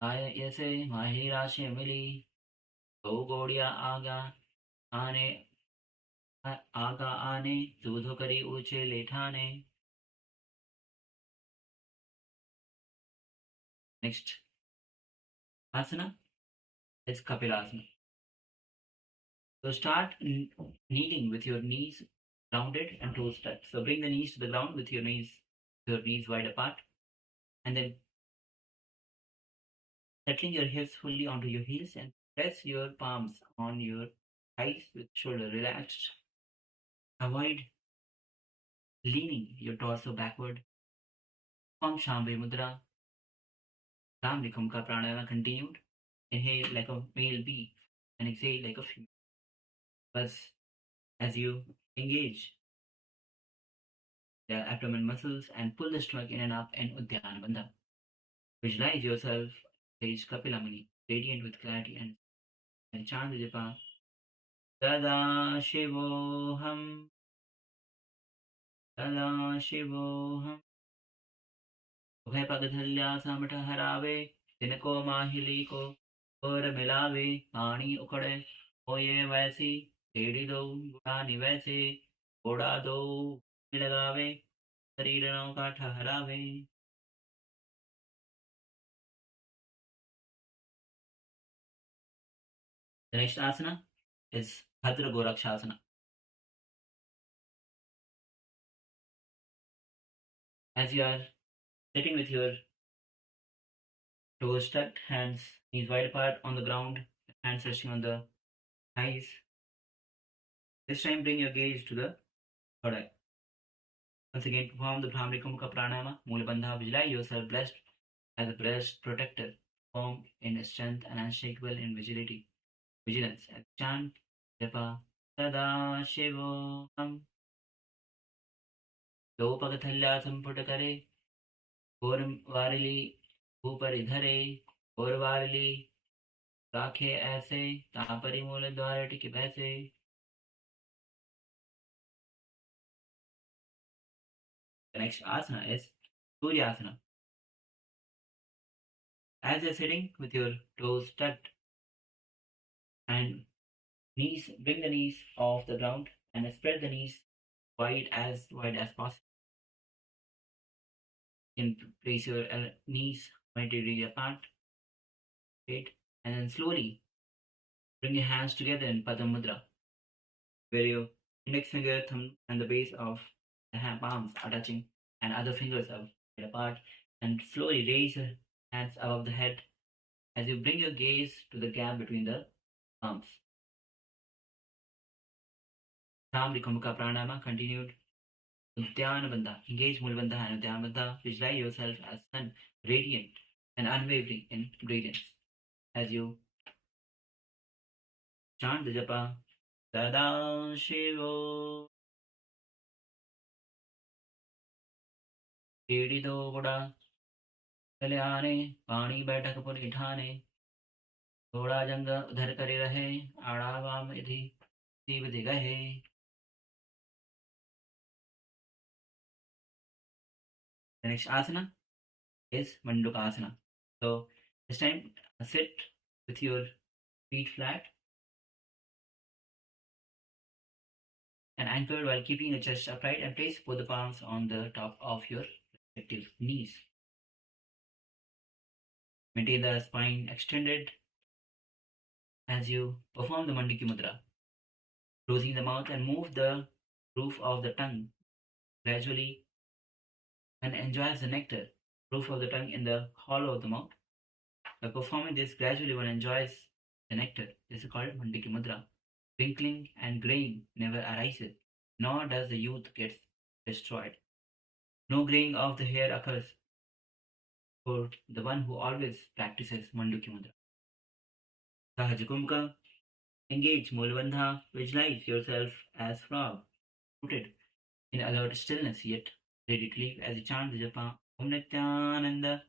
Aya Yase Mahi Rashi Mili Go Godia Aga Ane Aga Ane Dudhokari Uche Letane. Next asana is Kapilasana. So start kneeling with your knees rounded and toes tucked. So bring the knees to the ground with your knees wide apart, and then settling your hips fully onto your heels and press your palms on your thighs with shoulder relaxed. Avoid leaning your torso backward. Form Shambhe Mudra. Bhramari Kumka Pranayama continued. Inhale like a male bee and exhale like a female. Plus, as you engage the abdomen muscles and pull the stomach in and up in Uddiyana Bandha. Visualize yourself stage Kapilamani, radiant with clarity and chant the japa सदाशिवोऽहम् सदाशिवोऽहम् उभय पग धल्या समठ हरावे तिनको माहिली को और मिलावे पानी उखड़े होए वैसी टेढ़ी दो गुड़ानी वैसे घोड़ा दो में लगावे शरीरों का ठहरावे The next asana is Bhadra Gorakshasana. As you are sitting with your toes tucked, hands knees wide apart on the ground, hands resting on the thighs. This time bring your gaze to the third eye. Once again perform the Bhramari Kumbhaka Pranayama, Mula Bandha. Visualize yourself blessed as a breast protector, firm in strength and unshakable in vigilance. As chant Japa Sada Shivoham. दो पग थल्या संपुट करे और वारली ऊपर धरे और वारली राखे ऐसे तापरि मूल द्वार टिक बैसे The next asana is Suryasana. As you're sitting with your toes tucked and knees, bring the knees off the ground and spread the knees wide as possible. You can place your knees 20 degrees apart, right? And then slowly bring your hands together in Padma Mudra, where your index finger, thumb, and the base of the palms are touching, and other fingers are spread apart. And slowly raise your hands above the head as you bring your gaze to the gap between the palms. Bhramari Kumbhaka Pranayama continued. Nithyananda Bandha. Engage Mula Bandha and Nithyananda Bandha. Visualize yourself as sun, radiant and unwavering in radiance. As you chant the japa, Sada Shivo. टेढ़ी दो गुड़ा चले आने पानी बैठक पर इठाने थोड़ा जंग उधर करे रहे आड़ा वाम इधि Shiv दिगहे. The next asana is Mandukasana. So this time sit with your feet flat and anchored while keeping your chest upright, and place both the palms on the top of your respective knees. Maintain the spine extended as you perform the Mandiki Mudra, closing the mouth and move the roof of the tongue gradually and enjoys the nectar, roof of the tongue in the hollow of the mouth. By performing this gradually, one enjoys the nectar. This is called Mandiki Mudra. Twinkling and graying never arises, nor does the youth get destroyed. No graying of the hair occurs for the one who always practices Mandiki Mudra. Sahajakumka, engage Mulabandha, visualize yourself as frog, rooted in alert stillness, yet ready to leave as you chant the japa Om Nithyananda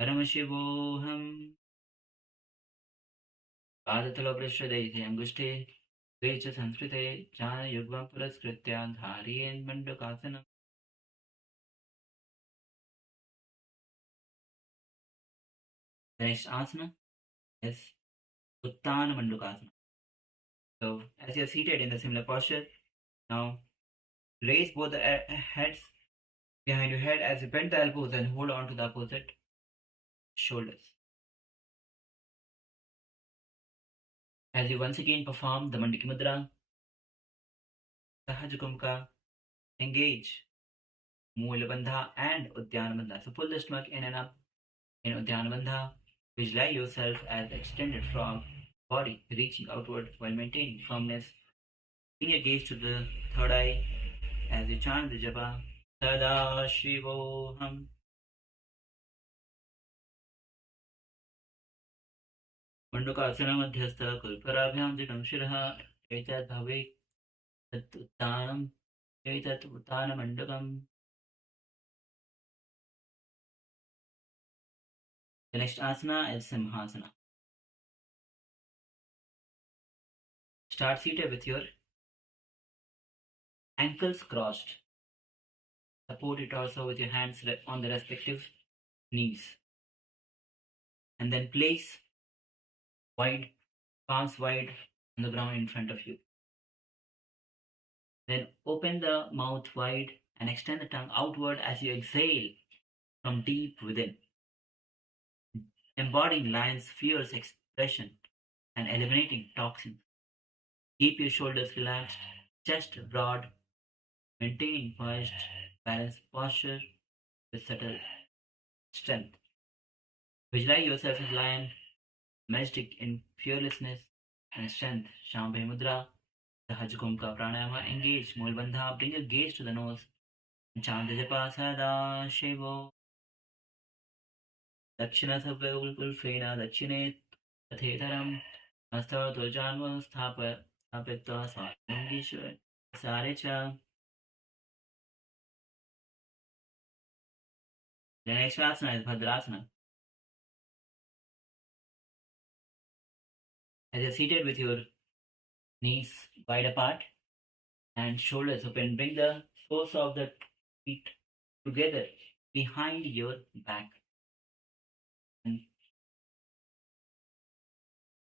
Paramashivam. Padatalaprashadayite angushte Vecha Sanskrite Jana Yugvam Puraskritya Dhariyen Mandukasana. The next asana is Uttana Mandukasana. So as you are seated in the similar posture, now raise both the heads behind your head as you bend the elbows and hold on to the opposite shoulders. As you once again perform the Mandiki Mudra, Sahajakumka, engage Mula Bandha and Uddiyana Bandha. So pull the stomach in and up in Uddiyana Bandha. Visualize yourself as extended frog, body reaching outward while maintaining firmness. Bring your gaze to the third eye as you chant the japa Sada Shivoham. Mandukasana Madhyastha Kulparabhyam Jikam Shiraha Etat Bhave Tat Uttanam Etat Uttana Mandukam. The next asana is Simhasana. Start seated with your ankles crossed. Support it also with your hands on the respective knees. And then place wide, palms wide on the ground in front of you. Then open the mouth wide and extend the tongue outward as you exhale from deep within, embodying lion's fierce expression and eliminating toxins. Keep your shoulders relaxed, chest broad, maintaining poised, balanced posture with subtle strength. Visualize yourself as lion, majestic in fearlessness and strength. Shambhe Mudra, the Hajkumka Pranayama, engage, Mulbandha, bring your gaze to the nose. Chant the japa sada shivo. Dakshina sabhagul fena dakshine tathetaram. Asta tojanva stapetva samangishwa sarecha. The next asana is Bhadrasana. As you're seated with your knees wide apart and shoulders open, bring the soles of the feet together behind your back. And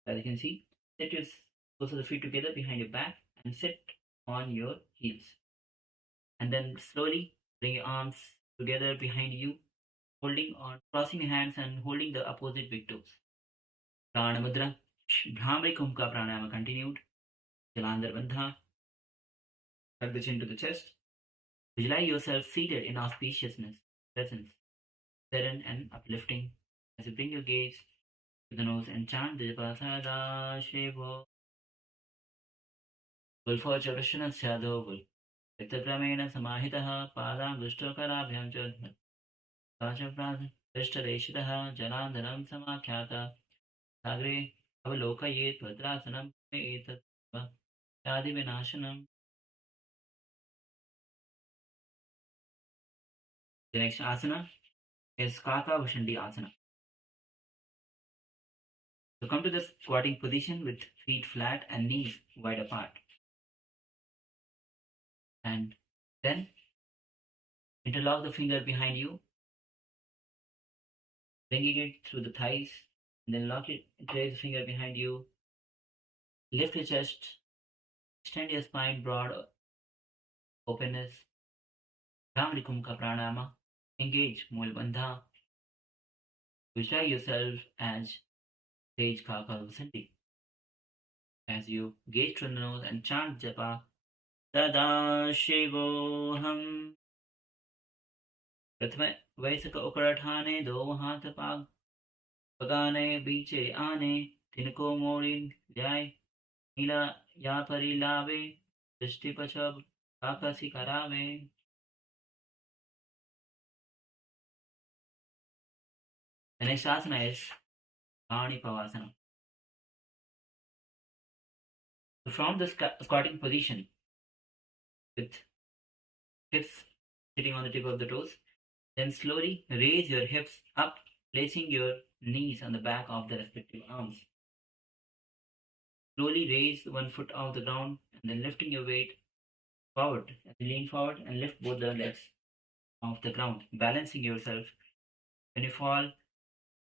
as you can see, set your soles of the feet together behind your back and sit on your heels. And then slowly bring your arms together behind you, crossing your hands and holding the opposite big toes. Prana Mudra, Bhramari Kumbhaka Pranayama continued. Jalandhar Bandha. Tuck the chin to the chest. Visualize yourself seated in auspiciousness, presence, serene and uplifting as you bring your gaze to the nose and chant the japa sada shivo. Gulfa Chavashana Syadho. Vittapramena Samahitaha Padam Dushtokarabhyam Jodhmat. Vajapradha Vishtadeshitaha Jalandharam Samakhyata Sagre Avalokayet Vadrasanam Etat Yadi Vinashanam. The next asana is Kaka Vashandi Asana. So come to the squatting position with feet flat and knees wide apart. And then interlock the finger behind you, bringing it through the thighs, and then lock it, place the finger behind you, lift your chest, extend your spine broad, openness, Bhramari Kumbhaka Pranayama, engage Mulbandha, visualize yourself as Sage Kaka Vasanti. As you gaze through the nose and chant japa, Sada Shivoham. प्रथम वैसक उकड़ाने दो हाथ पाग पगाने बीचे आने तिनको मोड़िन जाए नीला या परी लावे दृष्टि पछब आकाशी करावे. The next asana is Pani Pavasana. So from the squatting position with hips sitting on the tip of the toes, then slowly raise your hips up, placing your knees on the back of the respective arms. Slowly raise one foot off the ground and then lifting your weight forward. Lean forward and lift both the legs off the ground, balancing yourself. When you fall,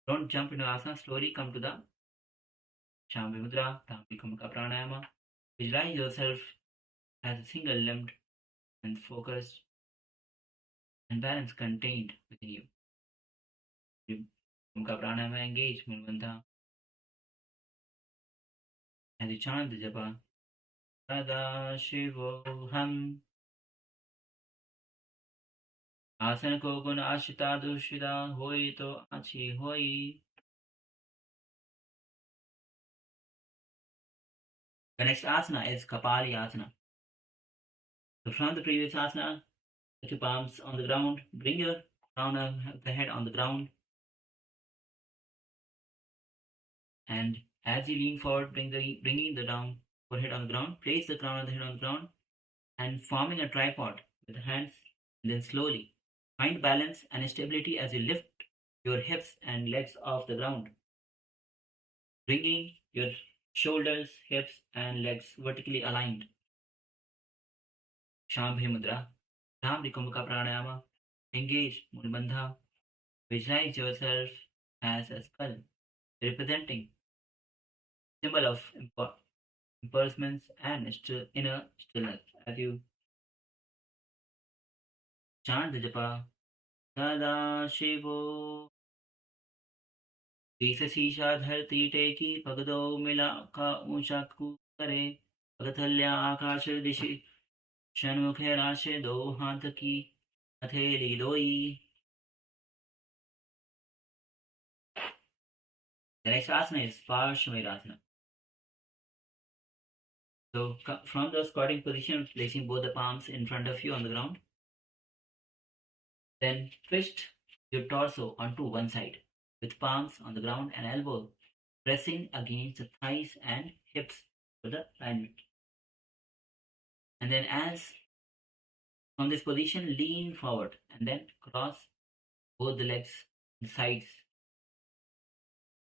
don't jump into asana. Slowly come to the Shambhi Mudra, Bhramari Kumbhaka Pranayama. Visualize yourself as a single limbed and focused and balance contained within you. Kumbhaka Pranayama, engage Mulbandha. As you chant the japa, Sada Shivoham. Asana ko guna ashita dushida hoi to achi hoi. The next asana is Kapali Asana. So from the previous asana, put your palms on the ground, bring your crown of the head on the ground, and as you lean forward, bringing the forehead on the ground, place the crown of the head on the ground, and forming a tripod with the hands, and then slowly find balance and stability as you lift your hips and legs off the ground, bringing your shoulders, hips, and legs vertically aligned. Shambhi Mudra, Dham Kumbhaka Pranayama, engage Mulbandha, visualize yourself as a skull, representing symbol of impermanence and inner stillness. As you chant the japa, Sada Shivo, तीस शीशा धरती टेकी पगदो मिला का ऊंचा करे पगथल्या आकाश दिशि षण्मुखे राशे दो हाथ की हथेली दोई. The next asana is Paramashivam. So from the squatting position, placing both the palms in front of you on the ground, then twist your torso onto one side, with palms on the ground and elbow pressing against the thighs and hips for the alignment. And then as from this position, lean forward and then cross both the legs and sides.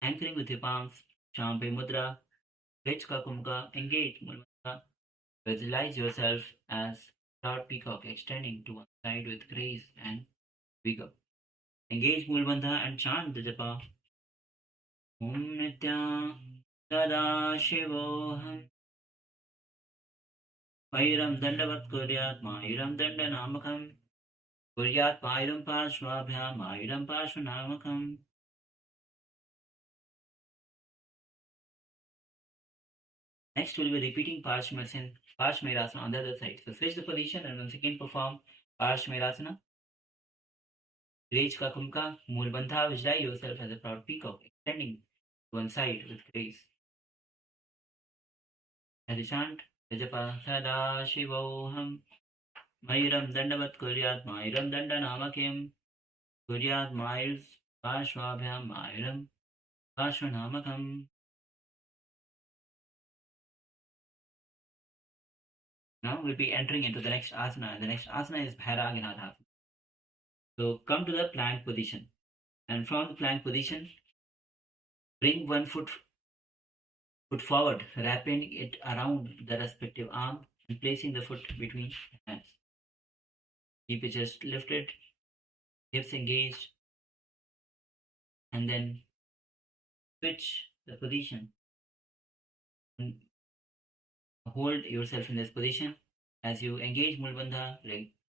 Anchoring with your palms, Champe Mudra, Rich Kakumka, engage Mulmudra. Visualize yourself as proud peacock extending to one side with grace and vigor. Engage Mulbandha and chant the japa. Om Nithyananda Yoga. Pairam Dandavat Kuryat Mairam Dandanamakam. Kuryat Pairam Parshvabhyam Mairam Parshvanamakam. Next, we'll be repeating Parashmirasana on the other side. So switch the position and once again perform Parashmirasana. Rage ka kumka, Mulbandha, visualize yourself as a proud peacock, extending to one side with grace. As you chant, Japa Sada Shivoham, Mairam Dandavat Kuryat, Mairam Dandanamakim, Kuryat Miles, Parshvabhyam, Mairam, Parshvanamakam. Now we'll be entering into the next asana. The next asana is Bhairaganatha. So come to the plank position. And from the plank position, bring one foot forward, wrapping it around the respective arm and placing the foot between the hands. Keep your chest lifted, hips engaged, and then switch the position. And hold yourself in this position as you engage Mulbandha.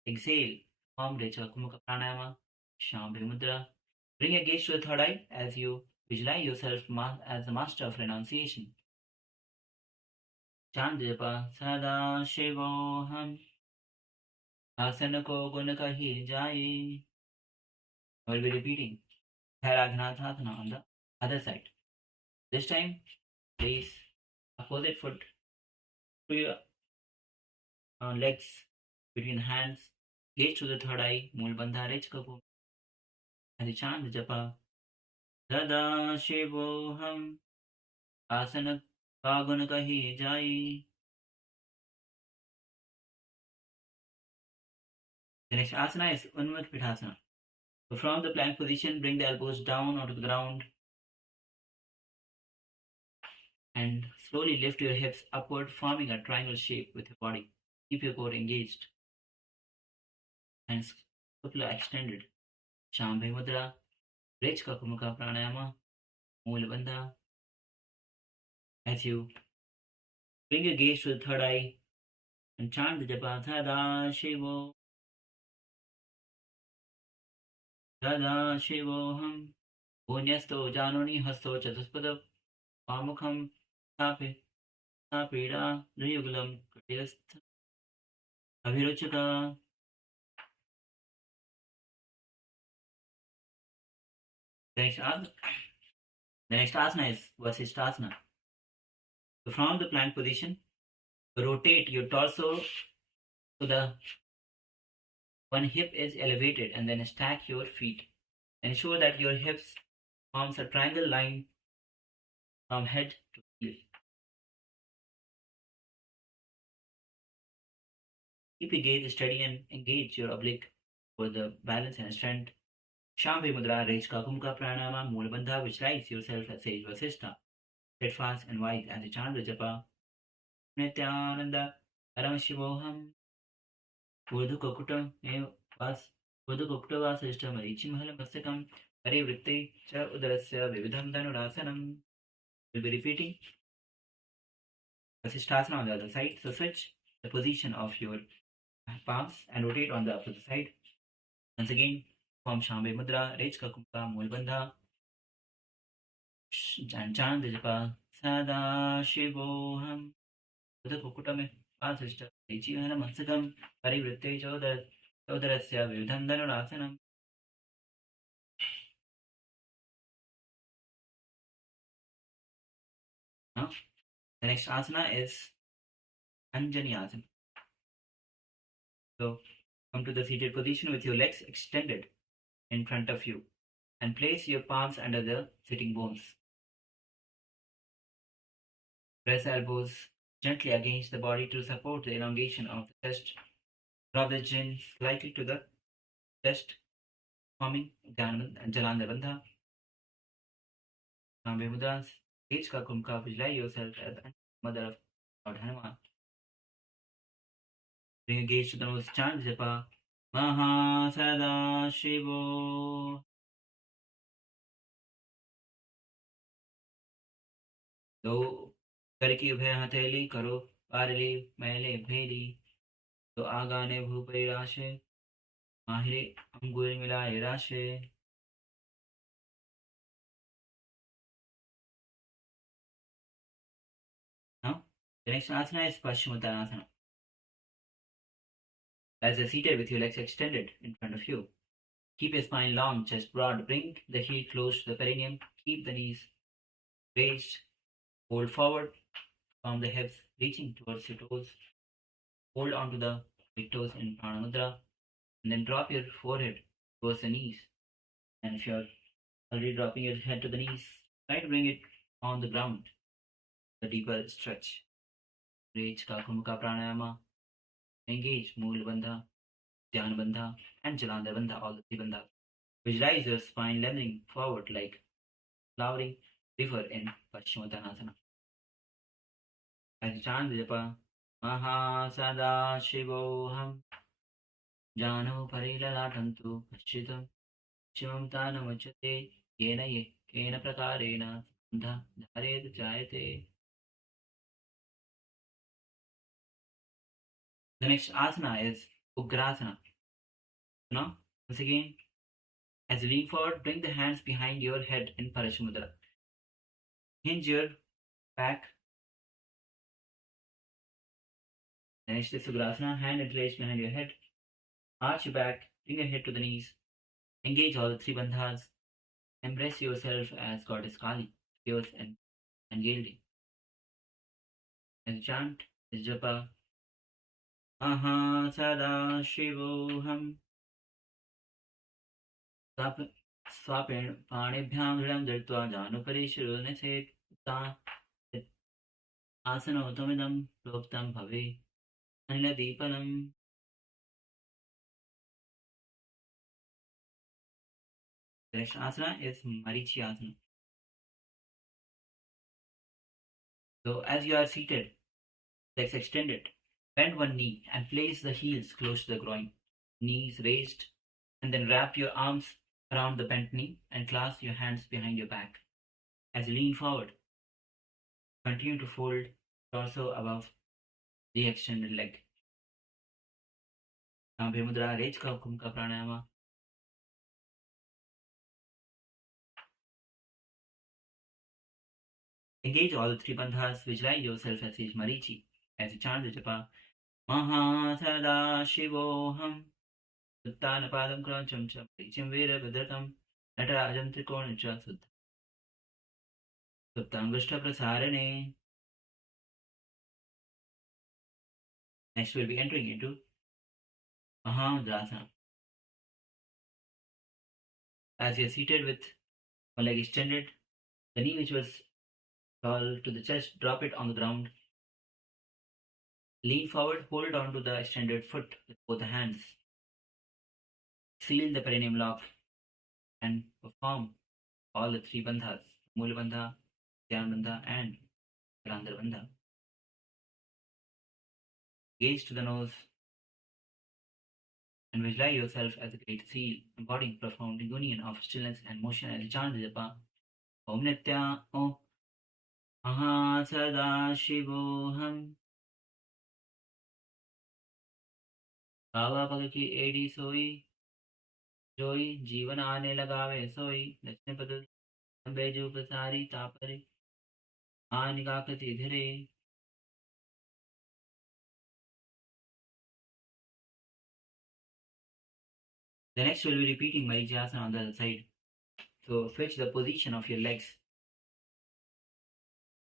Exhale, form Recha Kumukha Pranayama, Shambhi Mudra. Bring your gaze to the third eye as you visualize yourself as the master of renunciation. Chant Japa Sada Shivoham, Asana ko gunaka hi jai. I will be repeating Bhairaganatha on the other side. This time, place opposite foot to your legs between the hands, gaze to the third eye, Mulbandha Rich Kapu. As you chant the japa, Sada Shivoham, Asana Kagunaka hi jai. The next asana is Unmutpitasana. So from the plank position, bring the elbows down onto the ground and slowly lift your hips upward, forming a triangle shape with your body. Keep your core engaged and scapula extended. Shambhi Mudra, Rich Kakumukha Pranayama, Mulbandha. As you bring your gaze to the third eye and chant the japa Sada Shivo, Sada Shivoham, Punyasto Janoni Hasto Chatuspada, Pamukham Tapira, Rayugulam, Katirastha, Aviruchaka. The next asana is Vasishthasana. So from the plank position, rotate your torso so the one hip is elevated and then stack your feet. Ensure that your hips forms a triangle line from head to heel. Keep your gaze steady and engage your oblique for the balance and strength. Shambhi Mudra, Rage Kakumka Pranayama, Mulbandha, visualize yourself as Sage Vasishtha. steadfast and wise as you chant the japa. Nithyananda Paramashivam Urdhukokutam Vas Urdhukokutavas Ishtam Marichimhalam Masakam Parivritte Cha Udarasya Vividham Dhanurasanam. We'll be repeating Vasishthasana on the other side. So switch the position of your palms and rotate on the opposite side. Once again, form Shambe Mudra, Rech Kakumka, Mulbandha, and chant the japa Sada Shivoham. Urdhukokutame Vasishta Marichimhalam Masakam Parivritte Cha Udarasya Vividham Dhanurasanam. Now, the next asana is Anjani Asana. So, come to the seated position with your legs extended in front of you and place your palms under the sitting bones. Press elbows gently against the body to support the elongation of the chest. Drop the chin slightly to the chest, forming Jalanda Bandha. Shambe Mudras. H ka kumka, visualize yourself as the mother of Lord Hanuman. Bring your gaze to the nose, chant japa Maha Sada Shivo. दो करके उभय हथेली करो पारली मैले भेदी तो आगाने भूपे राशे माहिरे अंगुल मिलाए राशे. Now, the next asana is Paschimottanasana. As you're seated with your legs extended in front of you, keep your spine long, chest broad. Bring the heel close to the perineum. Keep the knees raised. Hold forward from the hips, reaching towards your toes. Hold onto the big toes in Pranamudra. And then drop your forehead towards the knees. And if you're already dropping your head to the knees, try to bring it on the ground. The deeper stretch. Reach Kakumka Pranayama. Engage Mool Bandha, Dhyan Bandha, and Jalandhar Bandha, all the three bandhas. Visualize your spine leaning forward like flowering river in Paschimottanasana. As you chant the japa, Maha Sada Shivoham, Jano Parilalatantu, Paschitam, Shimam Tanamachate, Yena Ye, Kena Prakarena, Bandha, Dhared Jayate. The next asana is Ugrasana. Now, once again, as you lean forward, bring the hands behind your head in Parashimudra. Hinge your back. The next is Ugrasana. Hand in place behind your head. Arch your back. Bring your head to the knees. Engage all the three bandhas. Embrace yourself as Goddess Kali, fierce and unyielding. As you chant this japa, Aha Sada Shivoham. Swapin Panibhyam Hridam Dirtva Janupari Shirunese Asana Utamidam Ploptam Bhavi Anila Deepanam. The next asana is Marichi Asana. So as you are seated, legs extended, bend one knee and place the heels close to the groin, knees raised, and then wrap your arms around the bent knee and clasp your hands behind your back. As you lean forward, continue to fold torso above the extended leg. Now Mudra, Rech Kumka Pranayama. Engage all the three bandhas. Visualize yourself as is Marichi. As you chant the japa, Maha Sada Shivoham, Suttana Padam Krancham Cham, Marichim Vira Vidratam, Natarajam Trikonicha Sutta. Suptam Vishta Prasarane. Next we'll be entering into Mahamudrasana. As you're seated with one leg extended, the knee which was tall to the chest, drop it on the ground. Lean forward, hold on to the extended foot with both the hands. Seal the perineum lock and perform all the three bandhas, Mula Bandha, Dhyan Bandha and Kalandar Bandha. Gaze to the nose and visualize yourself as a great seal, embodying profound union of stillness and motion as you chant the japa. Om Nitya Om Mahasada बाबा पग की एड़ी सोई जोई जीवन आने लगावे सोई दक्षिण पद अंबे जो पसारी तापरे आनिकाकति धरे. The next we'll be repeating Marijasana on the other side. So switch the position of your legs.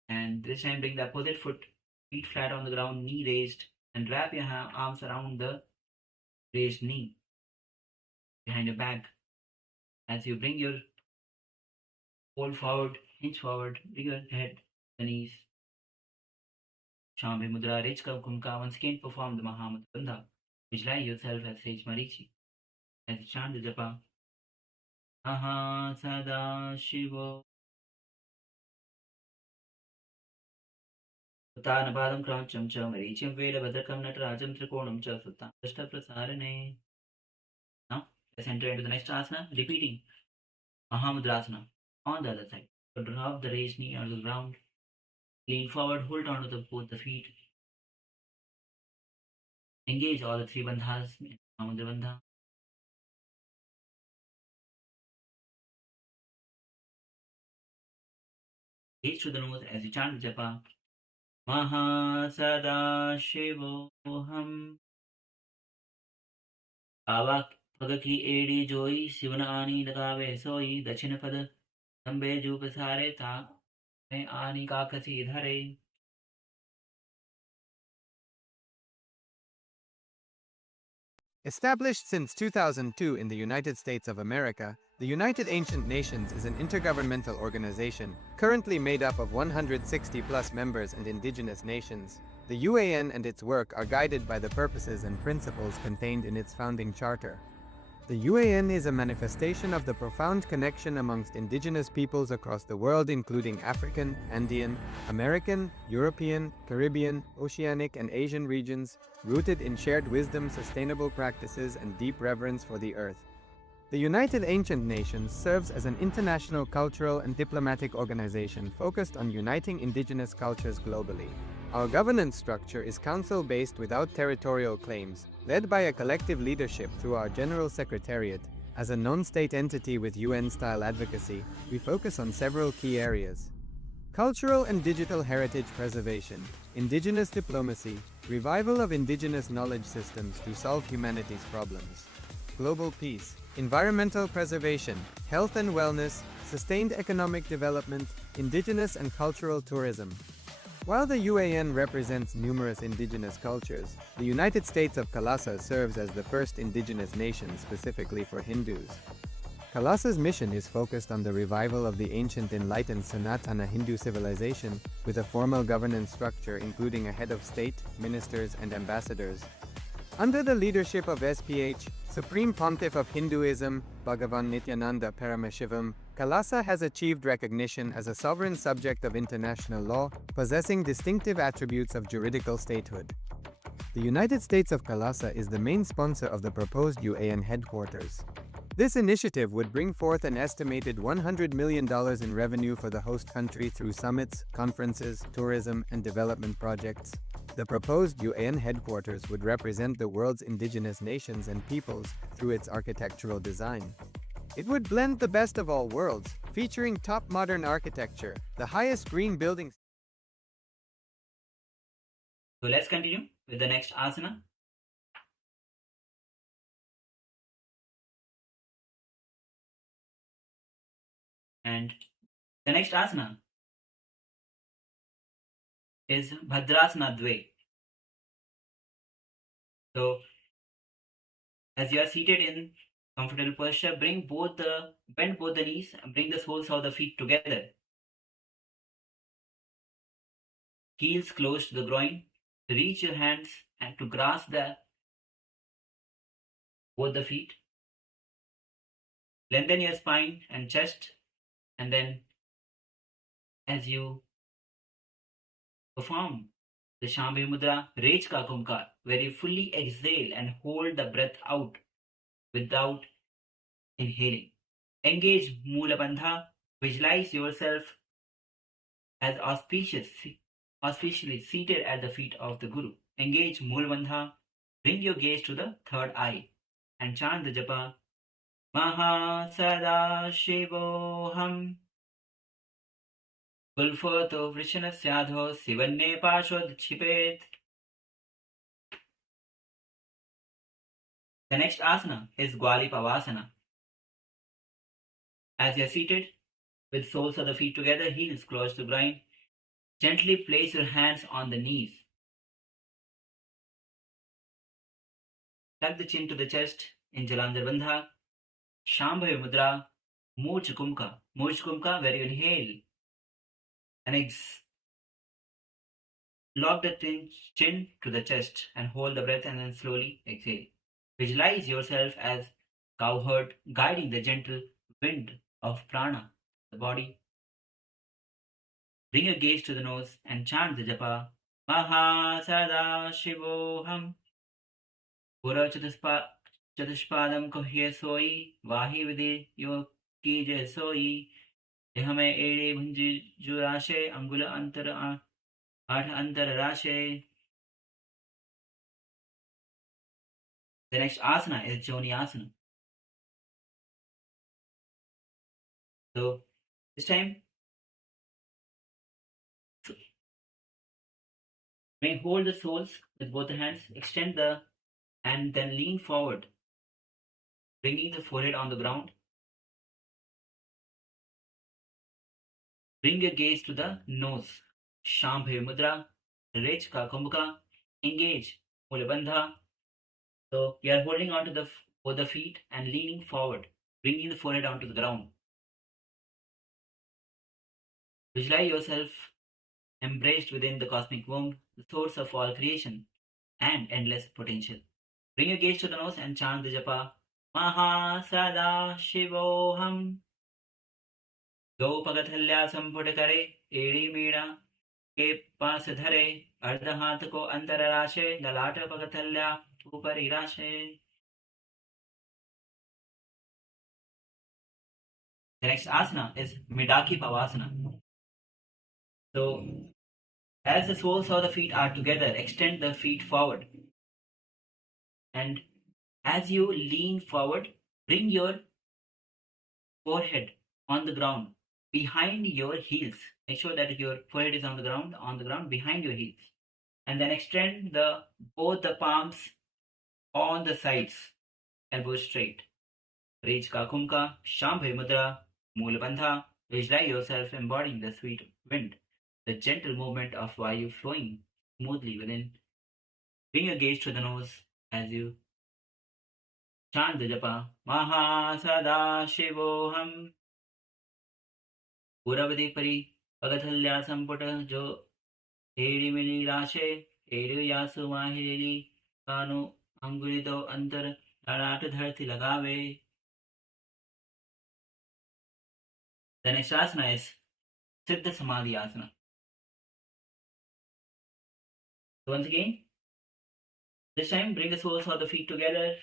And this time bring the opposite foot, feet flat on the ground, knee raised, and wrap your arms around the raised knee behind your back. As you bring your fold forward, hinge forward, bring your head, the knees. Shambhi Mudra, Rich Kumka, once again perform the Mahavakya Bandha. Visualize yourself as Sage Marichi. As you chant the japa. Aha Sada Shivo. Uttanapādam Krancham Cha Maricham Veda Bhadrakam Natarajam Trikonam Cha Sutta Prashta Prasarane. Now, let's enter into the next asana, repeating Mahamudrasana on the other side. So drop the raised knee onto the ground. Lean forward, hold on to both the feet. Engage all the three bandhas in Mahamudra Bandha. Gaze to the nose as you chant the japa. Mahasada Shivoham. Bawa pag की एड़ी जोई शिवन आनी लगावे सोई दक्षिण पद अंबे जो पसारे था में आनी काकसी धरे. Established since 2002 in the United States of America, the United Ancient Nations is an intergovernmental organization currently made up of 160+ members and indigenous nations. The UAN and its work are guided by the purposes and principles contained in its founding charter. The UAN is a manifestation of the profound connection amongst indigenous peoples across the world, including African, Andean, American, European, Caribbean, Oceanic, and Asian regions, rooted in shared wisdom, sustainable practices, and deep reverence for the earth. The United Ancient Nations serves as an international cultural and diplomatic organization focused on uniting indigenous cultures globally. Our governance structure is council-based without territorial claims, led by a collective leadership through our General Secretariat. As a non-state entity with UN-style advocacy, we focus on several key areas: cultural and digital heritage preservation, indigenous diplomacy, revival of indigenous knowledge systems to solve humanity's problems, global peace, environmental preservation, health and wellness, sustained economic development, indigenous and cultural tourism. While the UAN represents numerous indigenous cultures, the United States of Kalasa serves as the first indigenous nation specifically for Hindus. Kalasa's mission is focused on the revival of the ancient enlightened Sanatana Hindu civilization with a formal governance structure including a head of state, ministers, and ambassadors. Under the leadership of SPH, Supreme Pontiff of Hinduism, Bhagavan Nithyananda Paramashivam, Kalasa has achieved recognition as a sovereign subject of international law, possessing distinctive attributes of juridical statehood. The United States of Kalasa is the main sponsor of the proposed UAN headquarters. This initiative would bring forth an estimated $100 million in revenue for the host country through summits, conferences, tourism, and development projects. The proposed UAN headquarters would represent the world's indigenous nations and peoples through its architectural design. It would blend the best of all worlds, featuring top modern architecture, the highest green buildings. So let's continue with the next asana. And the next asana is Bhadrasana Dve. So, as you are seated in comfortable posture, bend both the knees and bring the soles of the feet together. Heels close to the groin. Reach your hands and to grasp both the feet. Lengthen your spine and chest, and then as you perform the Shambhavi Mudra, Rech Ka Kumkar, where you fully exhale and hold the breath out without inhaling. Engage Mula Bandha, visualize yourself as auspiciously seated at the feet of the Guru. Engage Mula Bandha, bring your gaze to the third eye and chant the japa Maha Sada Shivoham. Kulfoto Vrishana Syadho Sivanne Pashod Chipet. The next asana is Gwali Pavasana. As you are seated, with soles of the feet together, heels close to groin, gently place your hands on the knees. Tuck the chin to the chest in Jalandhar Bandha, Shambhavi Mudra, Murcha Kumka, where you inhale and lock the chin to the chest and hold the breath and then slowly exhale. Visualize yourself as cowherd guiding the gentle wind of prana, the body. Bring your gaze to the nose and chant the japa Maha Sada Shivoham. Pura Chatuspadam Kohye Soi, Vahi Vidi Yogi Soi, Ehame Ede Bhunji Jurashe, Angula Antara Antara Rashe. The next asana is Joni Asana. So this time, may hold the soles with both the hands, extend and then lean forward, bringing the forehead on the ground. Bring your gaze to the nose. Shambhavi Mudra, Rech Ka Kumbhaka, engage Mula Bandha. So you are holding on to both the feet and leaning forward, bringing the forehead onto the ground. Visualize yourself embraced within the cosmic womb, the source of all creation and endless potential. Bring your gaze to the nose and chant the japa Maha Sada Shivoham. दो पगत हल्या संपुट करे एड़ी मीणा के पास धरे अर्ध हाथ को अंतर राशे ललाट पगत हल्या ऊपर राशे. The next asana is Midaki Pavasana. So, as the soles of the feet are together, extend the feet forward. And as you lean forward, bring your forehead on the ground behind your heels. Make sure that your forehead is on the ground behind your heels. And then extend both the palms on the sides, elbows straight. Rech Ka Kumka, Shambhavi Mudra, Mula Bandha. Visualize yourself embodying the sweet wind, the gentle movement of Vayu flowing smoothly within. Bring your gaze to the nose as you chant the japa Maha Sada Shivoham. Puravadi Pari Pagathalya Samputa Jo Eri Mili Rashe Eri Yasu Mahili Kanu Angulito Antar Lalat Dharti Lagave. The next asana is Siddha Samadhi Asana. So once again, this time bring the soles of the feet together,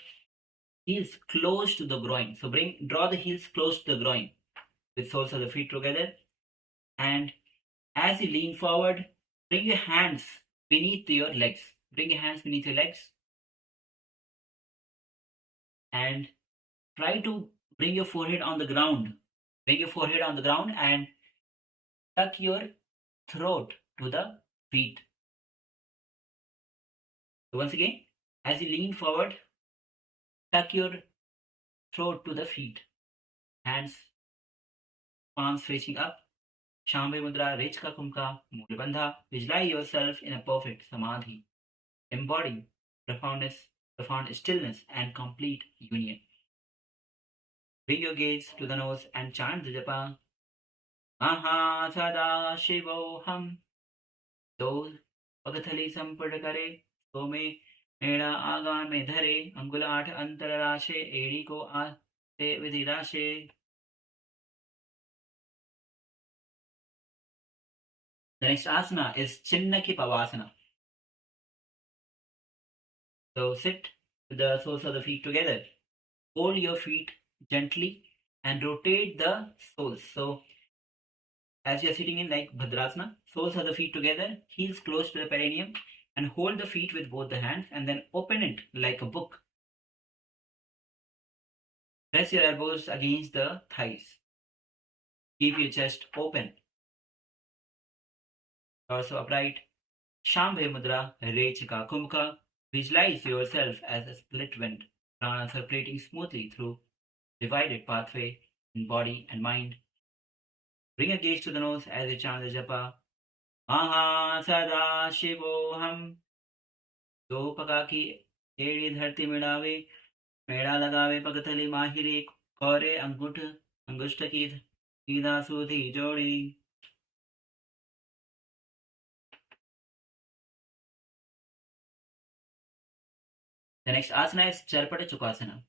heels close to the groin. So draw the heels close to the groin with soles of the feet together. And as you lean forward, bring your hands beneath your legs. Bring your hands beneath your legs. And try to bring your forehead on the ground. Bring your forehead on the ground and tuck your throat to the feet. So once again, as you lean forward, tuck your throat to the feet. Hands, palms facing up. Shambhavi Mudra, Rech Ka Kumka, Mula Bandha. Visualize yourself in a perfect samadhi, embodying profound stillness and complete union. Bring your gaze to the nose and chant the japa Maha Sada Shivoham. Do Pagathali Sampad Kare Some Mera Agan Me Dhare Angula 8 Antar Rashe Edi Ko Ate Vidhi Rashe. The next asana is Chinnaki Pavasana. So sit with the soles of the feet together. Hold your feet gently and rotate the soles. So as you're sitting in like Bhadrasana, soles of the feet together, heels close to the perineum, and hold the feet with both the hands and then open it like a book. Press your elbows against the thighs. Keep your chest open. Torso upright. Shambhe Mudra, Rechika Kumbhaka. Visualize yourself as a split wind, prana circulating smoothly through divided pathway in body and mind. Bring your gaze to the nose as you chant the japa. Maha Sada Shivoham. दो पका की एड़ी धरती मिड़ावे मेड़ा लगावे पगथली माहिरी कौरे अंगुष्ठ की सीधा सूधी जोड़ी. The next asana is Charpata Chukasana.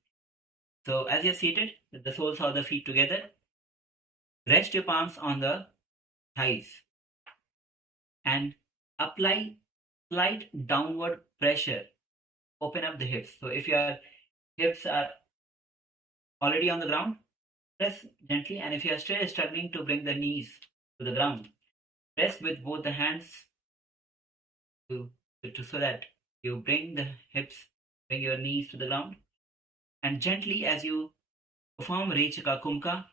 So as you're seated with the soles of the feet together, rest your palms on the thighs and apply slight downward pressure. Open up the hips. So if your hips are already on the ground, press gently, and if you are still struggling to bring the knees to the ground, press with both the hands so that you bring the hips, bring your knees to the ground, and gently as you perform Rechaka Kumbhaka,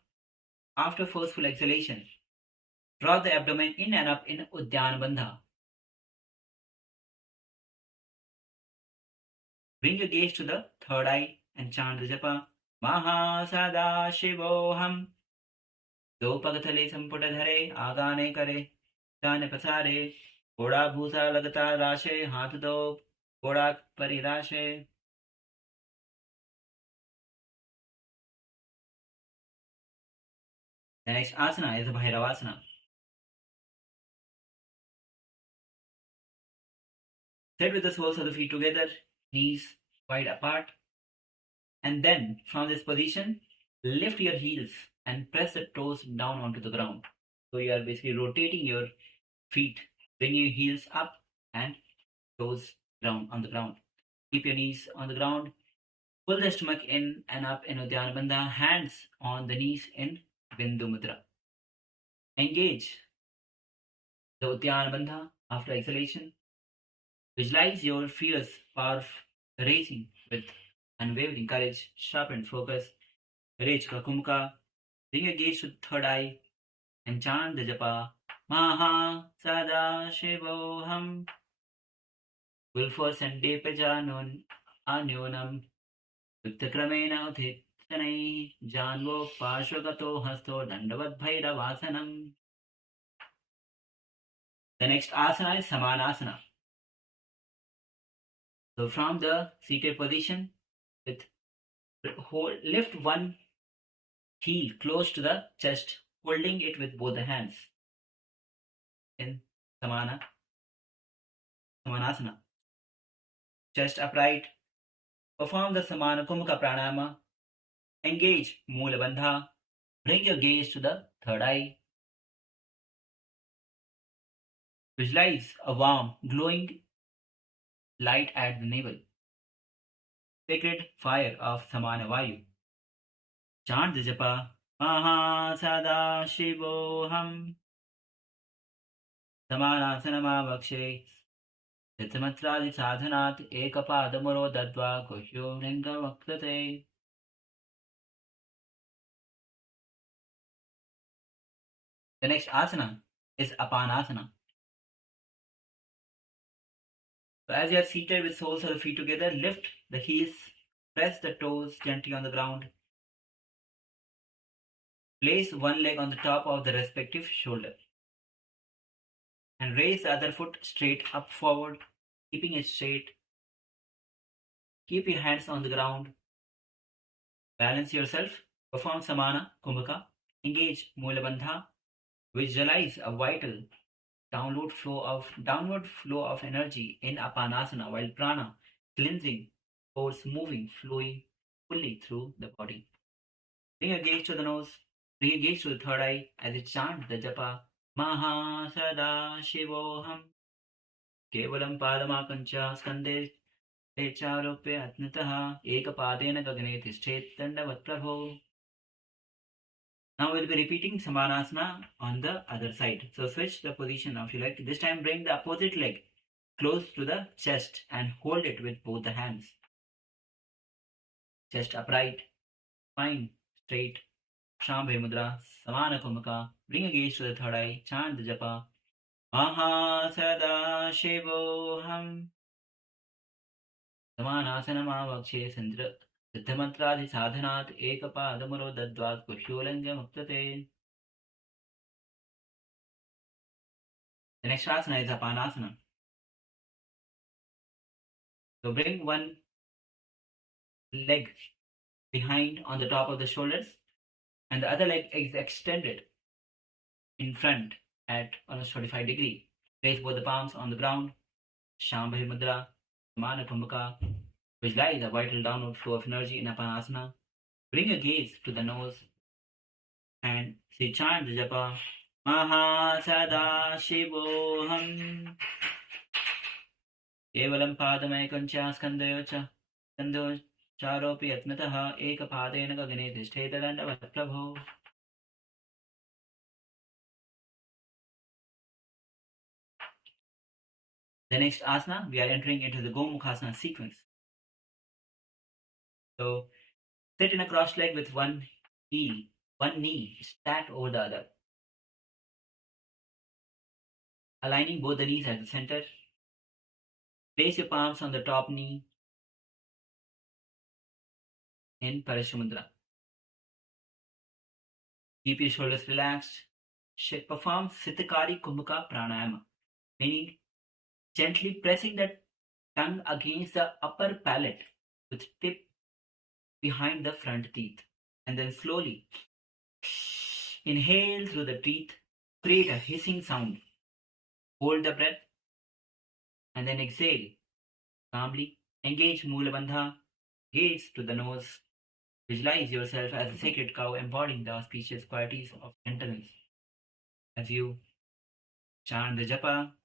after forceful exhalation, draw the abdomen in and up in Uddiyana Bandha. Bring your gaze to the third eye and chant the japa. Maha Sada Shivoham. दो पगथले संपुट धरे आगाने करे दाने पसारे घोड़ा भूसा लगता राशे हाथ दो घोड़ा परिराशे. The next asana is Bhairavasana. Sit with the soles of the feet together, knees wide apart, and then from this position, lift your heels and press the toes down onto the ground. So you are basically rotating your feet, bringing your heels up and toes down on the ground. Keep your knees on the ground. Pull the stomach in and up in Uddiyana Bandha, hands on the knees in Bindu Mudra. Engage the Uddiyana Bandha after exhalation. Visualize your fierce power racing with unwavering courage, sharpened focus. Rechaka Kumbhaka. Bring your gaze to the third eye and chant the japa. Maha Sada Shivoham. Will force and deepajanun anyonam. Viktrakramena uthittanai janvo parshvagato hasto dandavad bhairavasanam. The next asana is Samanasana. So from the seated position, lift one heel close to the chest, holding it with both the hands in Samanasana. Chest upright. Perform the Samana Kumbhaka pranayama. Engage Mula Bandha. Bring your gaze to the third eye. Visualize a warm, glowing light at the navel. Sacred fire of Samana Vayu. Chant the japa. Maha Sada Shivoham. Samanasana Mavakshe. Siddhamatradi sadhanat ekapadamuro dadva kuhyo linga vakrate. The next asana is Apanasana. So as you are seated with soles of the feet together, lift the heels, press the toes gently on the ground. Place one leg on the top of the respective shoulder. And raise the other foot straight up forward, keeping it straight. Keep your hands on the ground. Balance yourself. Perform Samana Kumbhaka. Engage Mula Bandha. Visualize a vital downward flow of energy in Apanasana while prana cleansing, force moving, flowing fully through the body. Bring your gaze to the nose. Bring your gaze to the third eye as you chant the japa. Mahasada Shivoham Kevalam Padamakancha Skande Charopya Atnataha Ekapadena Gagane Tishtet Dandavat. Now we'll be repeating Samanasana on the other side. So switch the position now if you like. This time bring the opposite leg close to the chest and hold it with both the hands. Chest upright, spine straight. Shambhe Mudra, Samana Kumaka. Bring a gaze to the third eye. Chant the japa. Mahasada Shivoham. Samanasana Mahavakya Sandra. Siddhamantradi sadhanat ekapadamuro dadvat kusholanga muktate. The next asana is Apanasana. So bring one leg behind on the top of the shoulders and the other leg is extended in front at almost 45 degrees. Place both the palms on the ground. Shambhavi Mudra, Samana Kumbhaka. Visualize a vital downward flow of energy in Apanasana. Bring your gaze to the nose and say chant the japa. Mahasada Shivoham. Kevalam Padamayakancha Skandayocha. Skandayocha. Charopi Atmataha Ekapadena Gagane Tishtetadanda Vatprabho. The next asana, we are entering into the Gomukhasana sequence. So sit in a cross leg with one knee stacked over the other. Aligning both the knees at the center. Place your palms on the top knee in Parashamudra. Keep your shoulders relaxed. Perform Sitakari Kumbhaka Pranayama, meaning gently pressing the tongue against the upper palate with tip behind the front teeth. And then slowly inhale through the teeth, create a hissing sound. Hold the breath and then exhale. Calmly engage Mula Bandha, gaze to the nose. Visualize yourself as a sacred cow embodying the auspicious qualities of gentleness. As you chant the japa,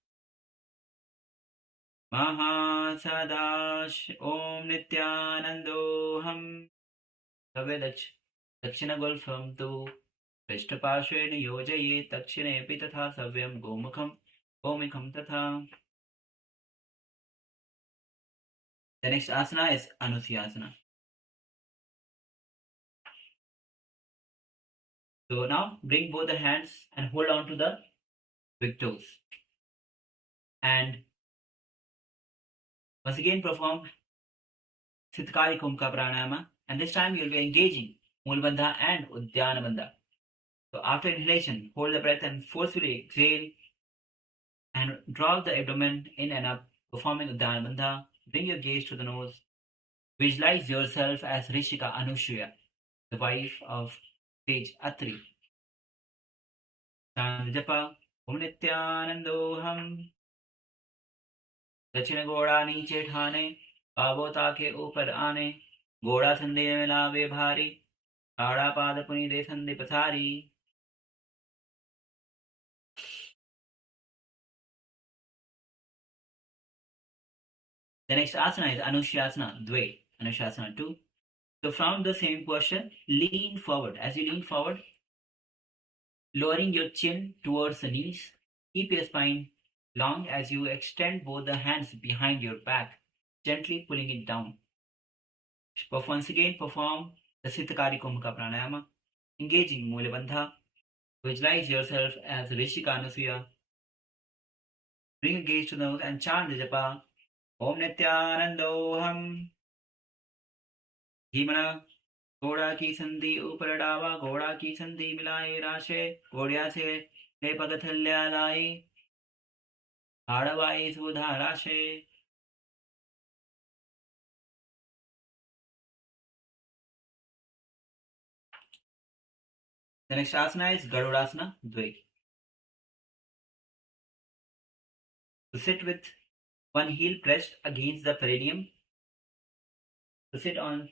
Mahasadash Om Nithyanandoham Kavedach Dakshina Golfam Tu Vishtapashvena Yojaye Takshine Pitatha Savyam Gomikam Tatha. The next asana is Anusyasana. So now bring both the hands and hold on to the big toes. And once again perform Sitkari Kumbhaka Pranayama. And this time you will be engaging Mulabandha and Uddiyana Bandha. So after inhalation, hold the breath and forcefully exhale and draw the abdomen in and up, performing Uddiyana Bandha. Bring your gaze to the nose. Visualize yourself as Rishika Anusuya, the wife of sage Atri. Japa Om Nithyanandoham. दक्षिण घोड़ा नीचे ठाने पावोता के ऊपर आने घोड़ा संधि में लावे भारी आड़ा पाद पुनि दे संधि पथारी. The next asana is Anushasana Dve, Anushasana 2. So from the same posture, lean forward. As you lean forward, lowering your chin towards the knees, keep your spine long as you extend both the hands behind your back, gently pulling it down. Once again, perform the Sitakari Kumbhaka Pranayama, engaging Mula Bandha. Visualize yourself as Rishika Anusuya. Bring a gaze to the nose and chant the japa. Om Nithyanandoham. Himana घोड़ा की संधि ऊपर डावा घोड़ा की संधि मिलाए राशे घोड़िया से ले पगथल्या लाई आड़वाई सुधा राशे. The next asana is Garudasana Dve. To sit with one heel pressed against the perineum. To sit on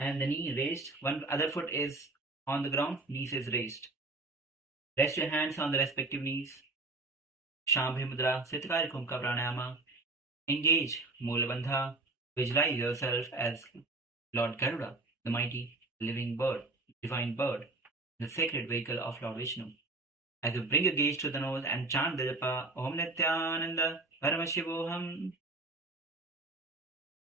and the knee raised. One other foot is on the ground, knees is raised. Rest your hands on the respective knees. Shambhi Mudra, Sitkari Kumka Pranayama. Engage Mula Bandha. Visualize yourself as Lord Garuda, the mighty living bird, divine bird, the sacred vehicle of Lord Vishnu. As you bring your gaze to the nose and chant the japa Om Nithyananda Paramashivoham.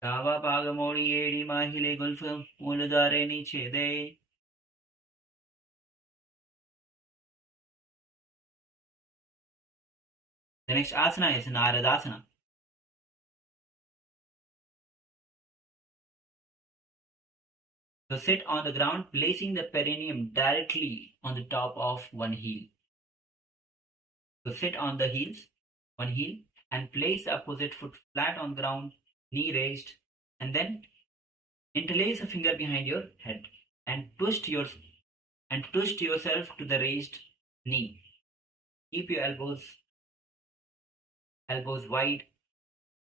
Kava Pagamori Edi Mahile Gulfam Muladare Niche De. The next asana is Naradasana. So sit on the ground, placing the perineum directly on the top of one heel. So sit on the heels, one heel, and place the opposite foot flat on the ground, knee raised, and then interlace a finger behind your head and twist yourself to the raised knee. Keep your elbows wide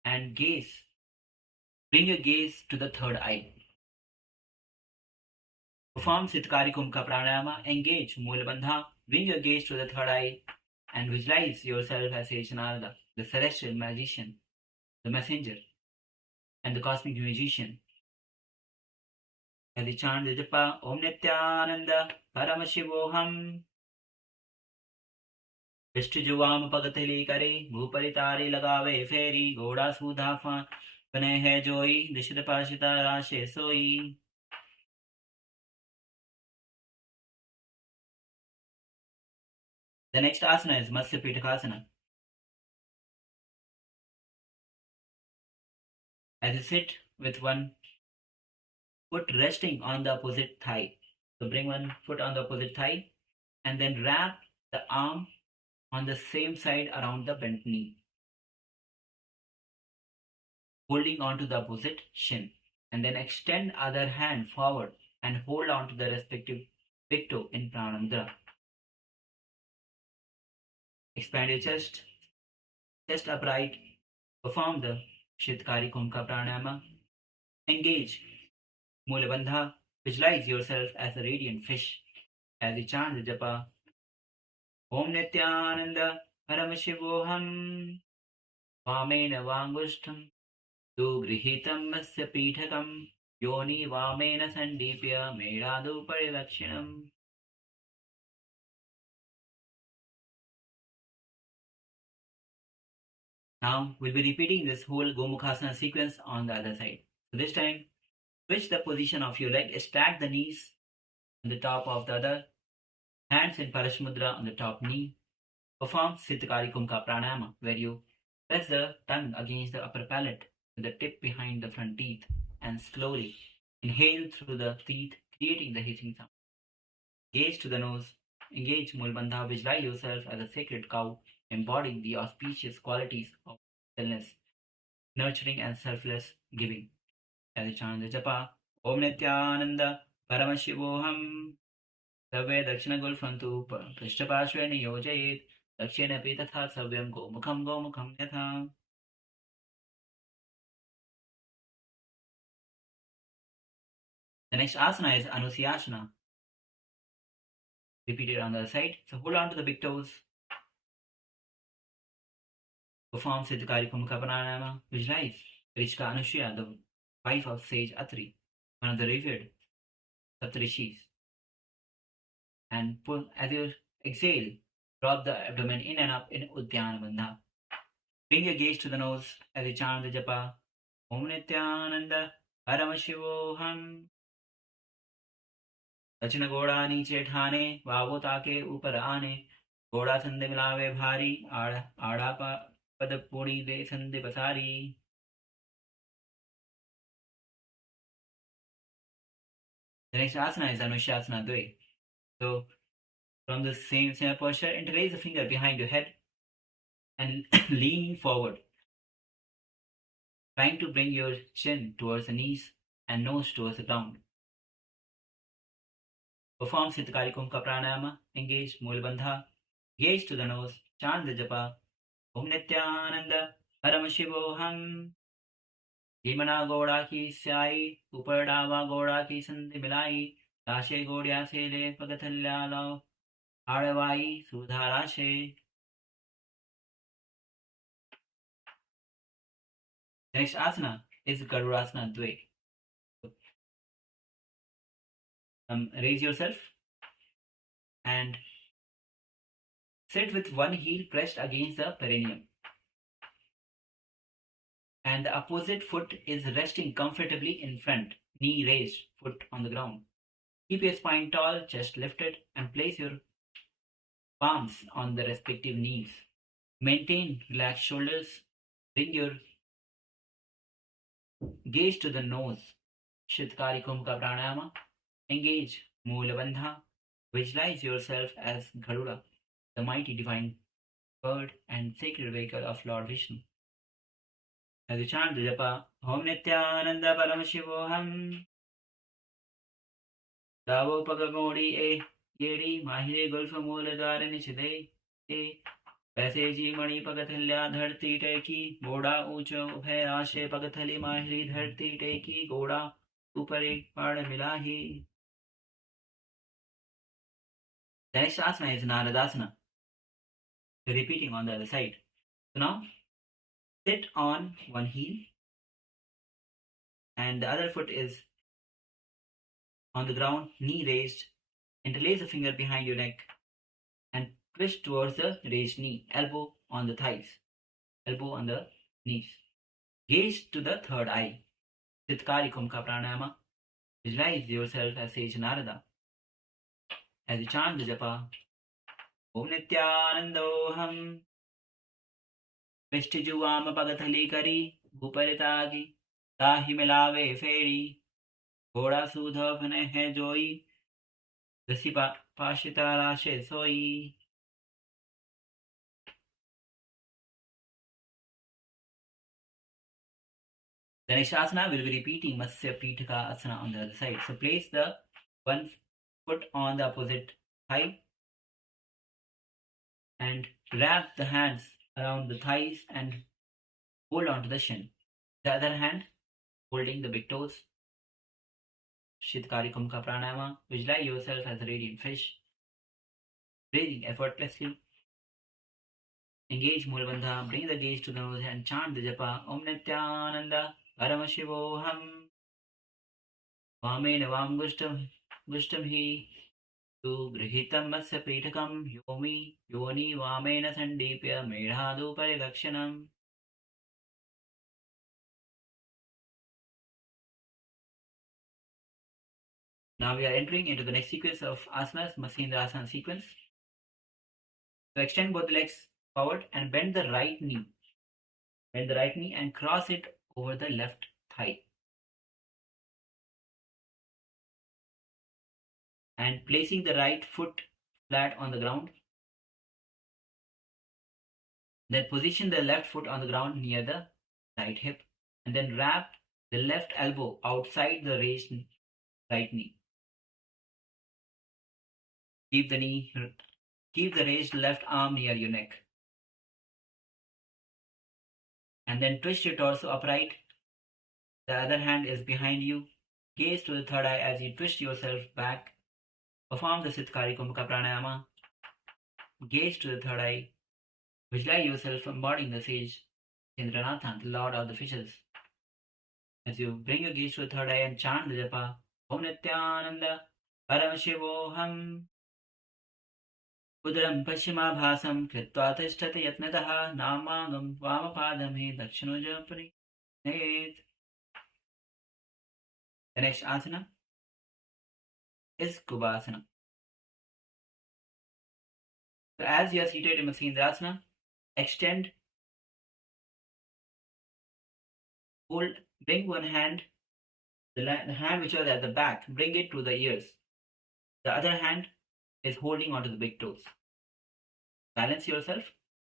and gaze. Bring your gaze to the third eye. Perform Sitkari Kumka Pranayama. Engage Mula Bandha. Bring your gaze to the third eye and visualize yourself as Nithyananda, the celestial magician, the messenger, and the cosmic musician. As you chant the japa Om Nithyananda Paramashivoham. Vishtu Juvam Pagatili Kare, Bhuparitari Lagave Feri, Goda Sudhafa, Panehe Joy, Dishita Pashita Rashe Soi. The next asana is Matsya Pitakasana. As you sit with one foot resting on the opposite thigh. So bring one foot on the opposite thigh and then wrap the arm on the same side around the bent knee. Holding on to the opposite shin. And then extend other hand forward and hold on to the respective big toe in Prana Mudra. Expand your chest upright. Perform the Shitkari Kumka Pranayama. Engage Mula Bandha. Visualize yourself as a radiant fish as you chant the japa Om Nithyananda Paramashivoham. Vamena Vangushtam Tu Grihitam Masya Pitakam Yoni Vamena Sandipya Medadu Parilakshinam. Now we'll be repeating this whole Gomukhasana sequence on the other side. So this time, switch the position of your leg, stack the knees on the top of the other, hands in Parashmudra on the top knee. Perform Sitkari Kumka Pranayama, where you press the tongue against the upper palate with the tip behind the front teeth and slowly inhale through the teeth, creating the hissing sound. Gaze to the nose, engage Mulbandha, visualize yourself as a sacred cow, embodying the auspicious qualities of stillness, nurturing and selfless giving. As you chant the japa, Om Nithyananda Paramashivoham. Sarve Dakshina Gulfantu Prishtapashve Niyojayet Dakshina Pitatha Savyam Gomukham Yatha. The next asana is Anusyasana. Repeat it on the other side. So hold on to the big toes. Perform Siddhikari Kumukha Pranayama. Visualize Rishka Anushya, the wife of sage Atri, one of the revered Saptarishis. And pull, as you exhale, drop the abdomen in and up in Uddiyana Bandha. Bring your gaze to the nose as you chant the japa Om Nithyananda Paramashivoham. दक्षिण गोड़ा नीचे ठाने wow ताके ऊपर आने गोड़ा संधे मिलावे भारी आड़ा पद पूड़ी दे संधे बसारी. The next asana is Anushasana Dvai. So from the same posture, interlace the finger behind your head and lean forward, trying to bring your chin towards the knees and nose towards the ground. Perform Siddhikari Kumka Pranayama, engage Mulbandha, gaze to the nose, chant the japa Om Nithyananda Paramashivoham. Himana Goda ki Sai, Upardava Goda ki Sandhi Milai, Tashe Godya Se Le Pagathalya Lao. Aravai Sudharashe. The next asana is Garurasana Dve. Raise yourself and sit with one heel pressed against the perineum. And the opposite foot is resting comfortably in front, knee raised, foot on the ground. Keep your spine tall, chest lifted, and place your palms on the respective knees. Maintain relaxed shoulders. Bring your gaze to the nose. Shitkari Kumbhaka Pranayama. Engage Mula Bandha. Visualize yourself as Garuda, the mighty divine bird and sacred vehicle of Lord Vishnu. As you chant the japa, Om Nithyananda Paramashivam. Davo Pagagodi E Yeri Mahire Gulfa Mula Dharani Chide E पैसे जी मणि पगथल्या धरती टेकी गोड़ा ऊंचो उभय आशे पगथली माहिरी धरती टेकी गोड़ा ऊपर एक पड़ मिला ही. The next asana is Naradasana. Repeating on the other side. So now sit on one heel and the other foot is on the ground, knee raised. Interlace a finger behind your neck and twist towards the raised knee, elbow on the thighs, elbow on the knees. Gaze to the third eye. Chitkari Kumbhaka Pranayama. Visualize yourself as Sage Narada. As you chant the japa, Om Nithyanandoham. Vishtijuam Pagathali Kari, Guparitagi, Tahi Milave Feri, Goda Sudha Phane Hai Joy, Dasipa Pashita Rashe Soi. The next asana will be repeating Matsya Pitaka asana on the other side. So place the one foot on the opposite thigh and wrap the hands around the thighs and hold on to the shin. The other hand holding the big toes. Shitkari Kumbhaka Pranayama. Visualize yourself as a radiant fish, breathing effortlessly. Engage Mulabandha. Bring the gaze to the nose and chant the japa Om Nithyananda Paramashivoham. Vamena Vam Gushtam Hi Tu Grihitam Matsya Pitakam Yomi Yoni Vamena Sandipya Medhadu Parilakshanam. Now we are entering into the next sequence of asanas, Matsyendrasana sequence. So extend both legs forward and bend the right knee. Bend the right knee and cross it over the left thigh. And placing the right foot flat on the ground. Then position the left foot on the ground near the right hip. And then wrap the left elbow outside the raised right knee. Keep the raised left arm near your neck. And then twist your torso upright. The other hand is behind you. Gaze to the third eye as you twist yourself back. Perform the Chitkari Kumbhaka Pranayama. Gaze to the third eye. Visualize yourself embodying the sage Indranathan, the Lord of the Fishes. As you bring your gaze to the third eye and chant the japa Om Nithyananda Paramashivoham. Udaram Pashima Bhasam Kritva Tishtati Yatnataha Namangam Vamapadam Hi Dakshinuja Pari. The next asana is Kubhasana. So as you are seated in Matsyendrasana, extend, hold, bring one hand, the hand which was at the back, bring it to the ears. The other hand is holding onto the big toes. Balance yourself.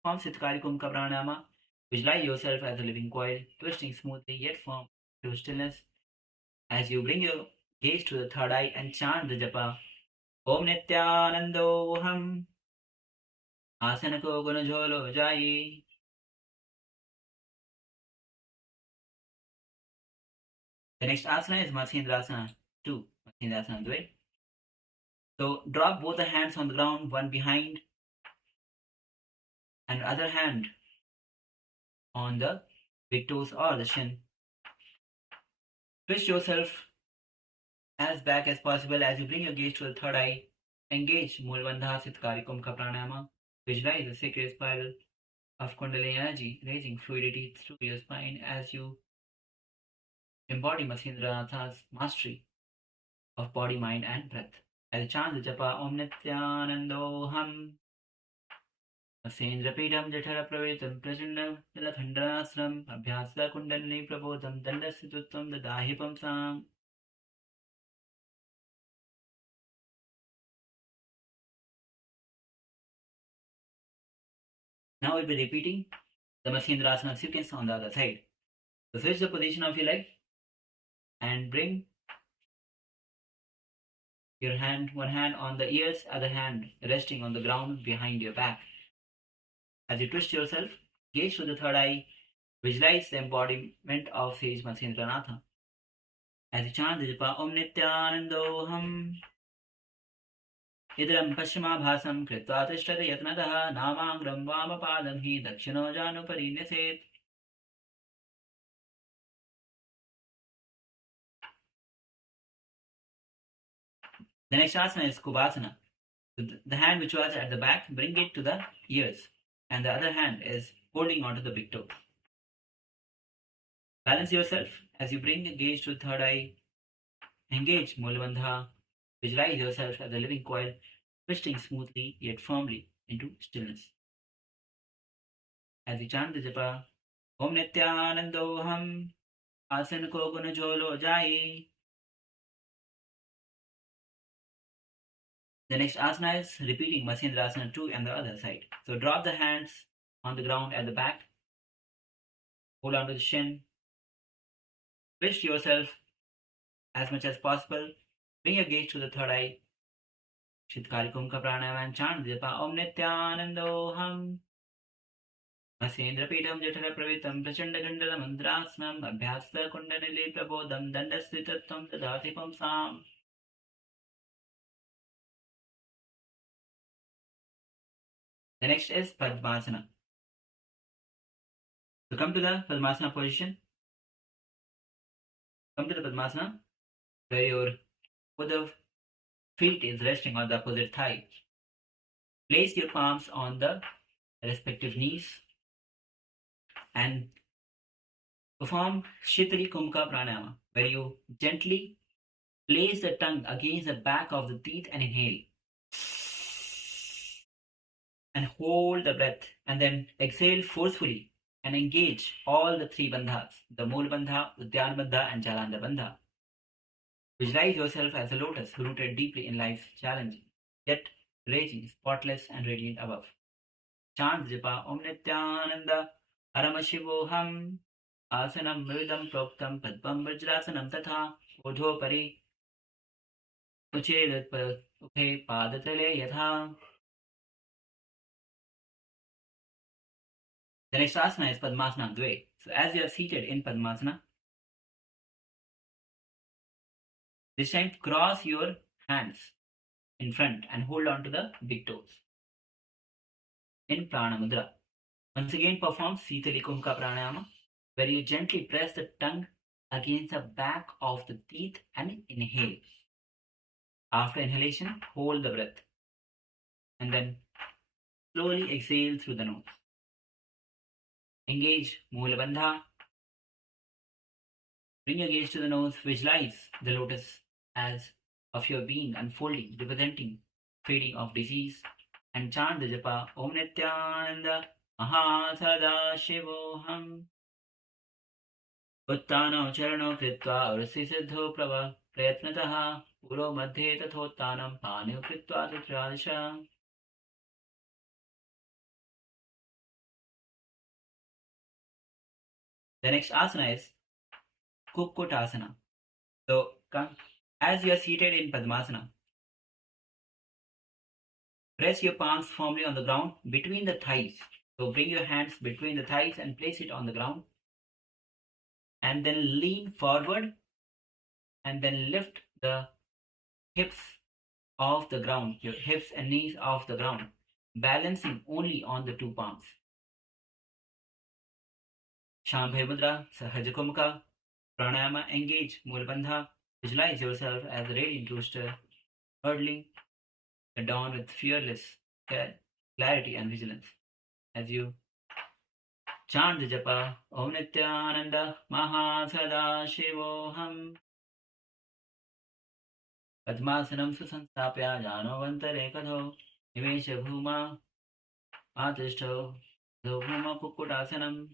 Form Chitkari Kumbhaka Pranayama. Visualize yourself as a living coil, twisting smoothly yet firm to stillness. As you bring your gaze to the third eye and chant the japa Om Nithyanandoham. Asana ko guna jholo jayi. The next asana is Matsyendrasana 2. Matsyendrasana Dve. So drop both the hands on the ground, one behind and other hand on the big toes or the shin. Twist yourself as back as possible as you bring your gaze to the third eye. Engage Mulabandha Siddhkari Kumka Pranayama. Visualize the sacred spiral of Kundalini energy, raising fluidity through your spine as you embody Matsyendranath's mastery of body, mind, and breath. As you chant the japa Om Nithyananda Matsyendrapidam Jatara Pravitam Prajandam Tilathandanasram Abhyasa Kundalini Prabodham Dandasituttam Dadahipam Sam. Now we'll be repeating the Matsyendrasana sequence on the other side. So switch the position of your leg and bring your hand, one hand on the ears, other hand resting on the ground behind your back. As you twist yourself, gaze to the third eye, visualize the embodiment of sage Matsyendranatha. As you chant the japa Om Nithyanandoham Idram Paschimabhasam Kritva Tishtata Yatnadaha Namangram Vamapadam Hi Dakshino Janu Parineset. The next asana is Kubhasana. The hand which was at the back, bring it to the ears, and the other hand is holding onto the big toe. Balance yourself as you bring the gaze to the third eye. Engage Mulabandha. Visualize yourself as a living coil, twisting smoothly yet firmly into stillness. As you chant the japa, Om Nithyanandoham Asana ko guna jolo jai. The next asana is repeating Matsyendrasana 2 and the other side. So drop the hands on the ground at the back. Hold on to the shin. Twist yourself as much as possible. Bring your gaze to the third eye. Siddhkari Kumka Pranayama and chant the japa Om Nithyanandoham Matsyendrapidam Jatara Pravitam Prachanda Gandala Mandrasnam Abhyasa Kundalini Prabodham Dandasituttam Dadahipam Sam. The next is Padmasana. So come to the Padmasana position. Come to the Padmasana where your foot of feet is resting on the opposite thigh. Place your palms on the respective knees and perform Shitali Kumka Pranayama, where you gently place the tongue against the back of the teeth and inhale. And hold the breath, and then exhale forcefully and engage all the three bandhas, the Mool Bandha, Udyana Bandha, and Jalanda Bandha. Visualize yourself as a lotus rooted deeply in life's challenge, yet raging, spotless, and radiant above. Chant japa Om Nithyananda Paramashivoham Asanam Mridam Proktam Padpam Vajrasanam Tatha Odho Pari Uchedat Ukhe Padatale Yatha. The next asana is Padmasana Dve. So as you are seated in Padmasana, this time cross your hands in front and hold on to the big toes in Prana Mudra. Once again perform Sitali Kumka Pranayama, where you gently press the tongue against the back of the teeth and inhale. After inhalation, hold the breath and then slowly exhale through the nose. Engage Moola Bandha. Bring your gaze to the nose. Visualize the lotus as of your being unfolding, representing fading of disease, and chant the japa Om Nithyananda Mahasada Shivoham Uttano Charano Kritva Ursi Siddho Prava Prayatnataha Uro Madhe Tathottanam Panu Kritva Tatradisha. The next asana is Kukkutasana. So, as you are seated in Padmasana, press your palms firmly on the ground between the thighs. So, bring your hands between the thighs and place it on the ground. And then lean forward and then lift the hips off the ground, your hips and knees off the ground, balancing only on the two palms. Shambhe Mudra, Sahaja Kumka, Pranayama, engage, Mulabandha. Visualize yourself as a radiant rooster, hurtling the dawn with fearless clarity and vigilance. As you chant the japa, Om Nithyananda Mahasada Shivoham. Padmasanam Susanstapya Janavantare Kadho Nivesha Bhuma Atishto Bhuma Kukkutasanam.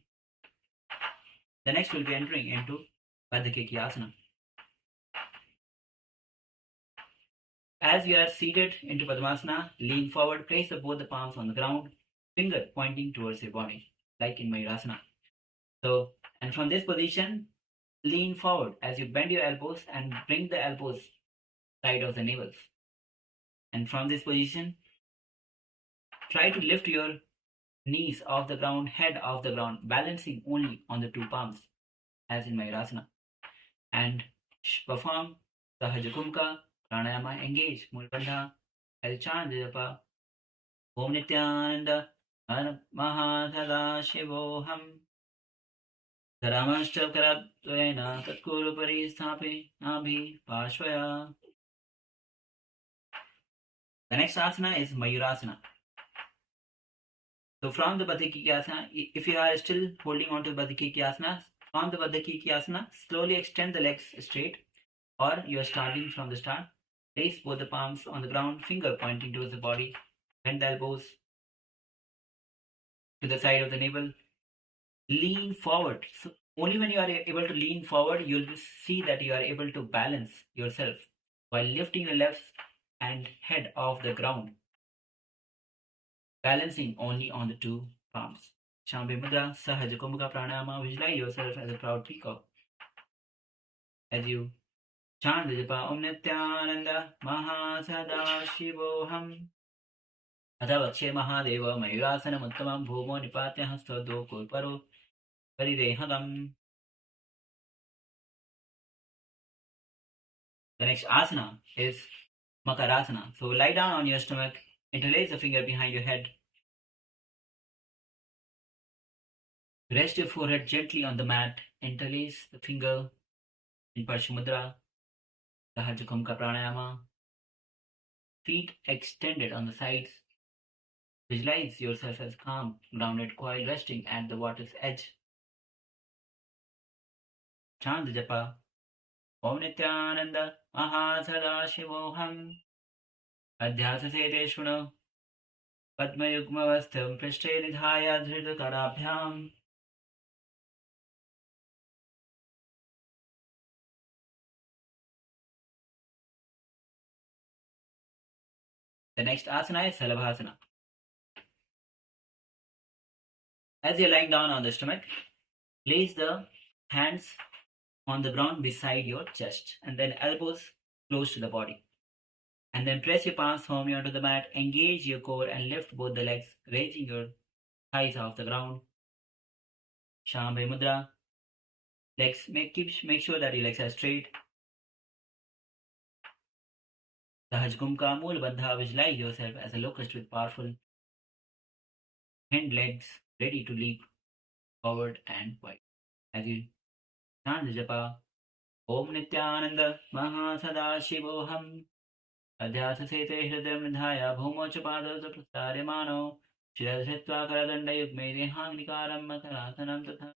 The next will be entering into Asana. As you are seated into Padmasana, lean forward, place both the palms on the ground, finger pointing towards your body, like in Mayurasana. So, and from this position, lean forward as you bend your elbows and bring the elbows side of the navels. And from this position, try to lift your knees off the ground, head off the ground, balancing only on the two palms, as in Mayurasana. And perform Sahaja Kumka, Pranayama, engage, Mulabandha, as chant the japa, Om Nithyananda Mahasada Shivoham. Dharamashtav Karadvena Tatkuru Paristhapi Nabhi Pashvaya. The next asana is Mayurasana. So from the Baddha-Kikyasana, if you are still holding on to the Baddha-Kikyasana, from the Baddha-Kikyasana, slowly extend the legs straight, or you are starting from the start. Place both the palms on the ground, finger pointing towards the body, bend the elbows to the side of the navel. Lean forward. So only when you are able to lean forward, you'll see that you are able to balance yourself while lifting the legs and head off the ground, balancing only on the two palms. Shambhe Mudra, Sahaja Kumbhaka Pranayama. Visualize yourself as a proud peacock. As you chant the japa, Om Nithyananda Mahasada Shivoham. Adavakshe Mahadeva Mayurasana Uttamam Bhumo Nipatya Hastado Kurparo Parirehagam. The next asana is Makarasana. So lie down on your stomach, interlace the finger behind your head. Rest your forehead gently on the mat, interlace the finger in Parshamudra, Sahaja Kumka Pranayama. Feet extended on the sides. Visualize yourself as calm, grounded, quiet, resting at the water's edge. Chant the japa, Om Nithyananda Mahasada Shivoham. Adhyasa Sete Shuna Padma Yugmavastham Prishte Nidhaya Dhrita Karabhyam. The next asana is Salabhasana. As you're lying down on the stomach, place the hands on the ground beside your chest and then elbows close to the body. And then press your palms firmly onto the mat, engage your core and lift both the legs, raising your thighs off the ground. Shambhe Mudra. Legs, make sure that your legs are straight. Sahaj Kumka Mulabandha. Visualize yourself as a locust with powerful hind legs ready to leap forward and wide. As you chant the japa, Om Nithyananda Mahasada Shivoham. Adhyasa Sete Hridayam Nidhaya Bhumo Chapadasa Prastaryamano Shiradhritva Karadanda Yugme Dehang Nikaram Makarasanam Tatha.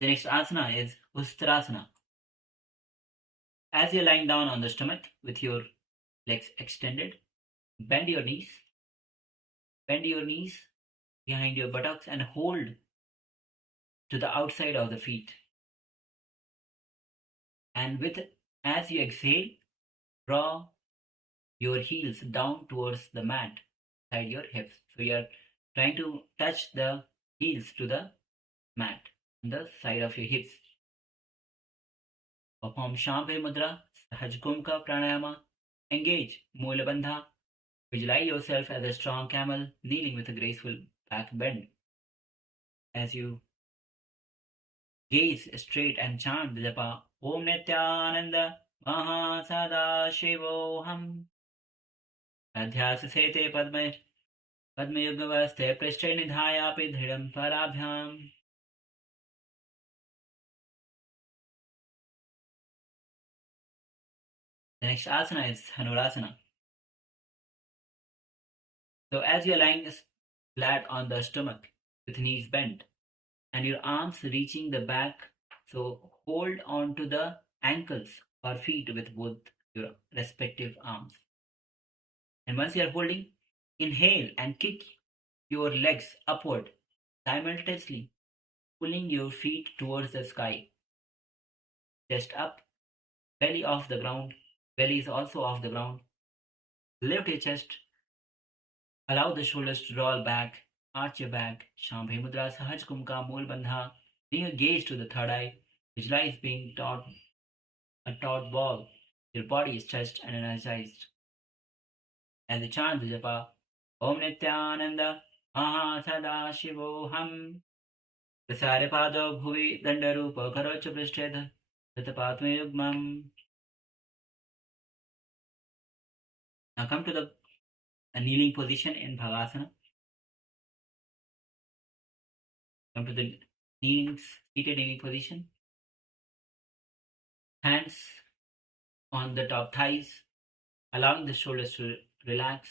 The next asana is Ustrasana. As you're lying down on the stomach with your legs extended, bend your knees behind your buttocks and hold to the outside of the feet. And as you exhale, draw your heels down towards the mat beside your hips. So you are trying to touch the heels to the mat on the side of your hips. Perform Shambhe Mudra, Sahaj Kumka Pranayama. Engage Mulabandha. Visualize yourself as a strong camel kneeling with a graceful back bend. As you Gaze straight and chant the japa Om Nithyananda Mahasadaशिवोऽहम्. अध्यास से ते पद्मयुगवस्थे पृष्ठे निधायापि दृढं पराभ्याम्. The next asana is Dhanurasana. So as you're lying flat on the stomach with knees bent and your arms reaching the back, so hold on to the ankles or feet with both your respective arms. And once you are holding, inhale and kick your legs upward, simultaneously pulling your feet towards the sky. Chest up, belly off the ground, belly is also off the ground. Lift your chest, allow the shoulders to roll back, arch your back. Shambhi Mudra Sahaj Kumka Mool Bandha. Bring your gaze to the third eye. Visualize being a taut ball. Your body is stretched and energized. As you chant the japa, Om Nithyananda Mahasadaशिवोऽहम्. Prasare Pado Bhuvi Dandarupa Karocha Prishtedha Tatapatme Yugmam. Now come to the kneeling position in Bhavasana. Come to the seated kneeling position. Hands on the top thighs, allowing the shoulders to relax.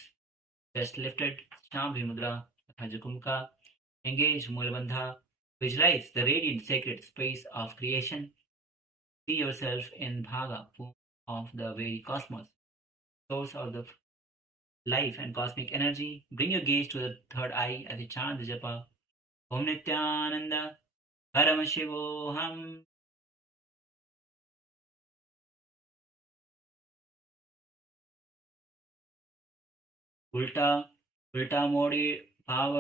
Chest lifted, Shambhi Mudra, Hajakumka. Engage Mulabandha. Visualize the radiant sacred space of creation. See yourself in Bhaga, form of the very cosmos, source of the life and cosmic energy. Bring your gaze to the third eye as you chant the japa. Om Nithyananda Paramashivoham. उल्टा मोड़ी पाव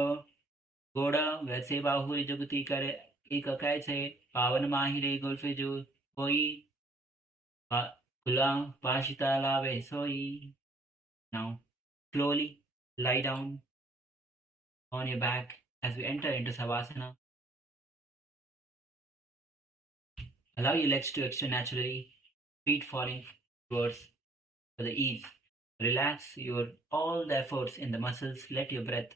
गोड़ा वैसे बाहु जुगती करे एक कैसे पावन माहिरे गुल्फे जो कोई खुला पाशिता लावे सोई. Now slowly lie down on your back as we enter into Savasana. Allow your legs to extend naturally, feet falling towards for the ease. Relax all the efforts in the muscles. Let your breath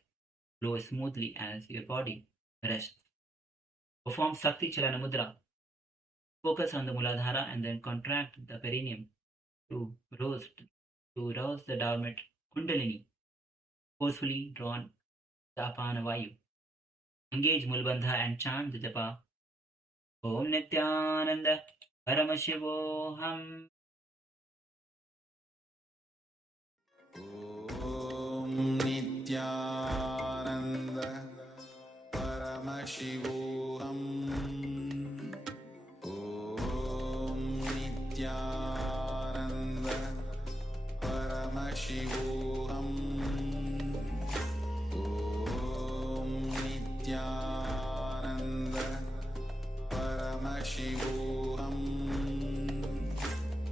flow smoothly as your body rests. Perform Sakti Chalana Mudra. Focus on the Muladhara and then contract the perineum to rouse the dormant Kundalini. Forcefully drawn the Apana Vayu. Engage Mulbandha and chant the japa. Om Nithyananda Paramashivoham. Om Nithyananda Paramashivoham. Om Nithyananda Paramashivoham. Om Nithyananda Paramashivoham.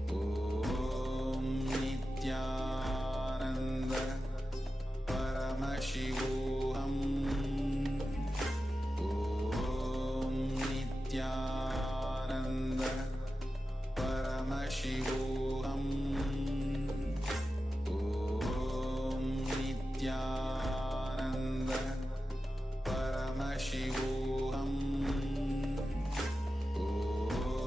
Om Nithyananda Paramashivoham. Om Nithyananda Paramashivoham. Om Nithyananda Paramashivoham. Om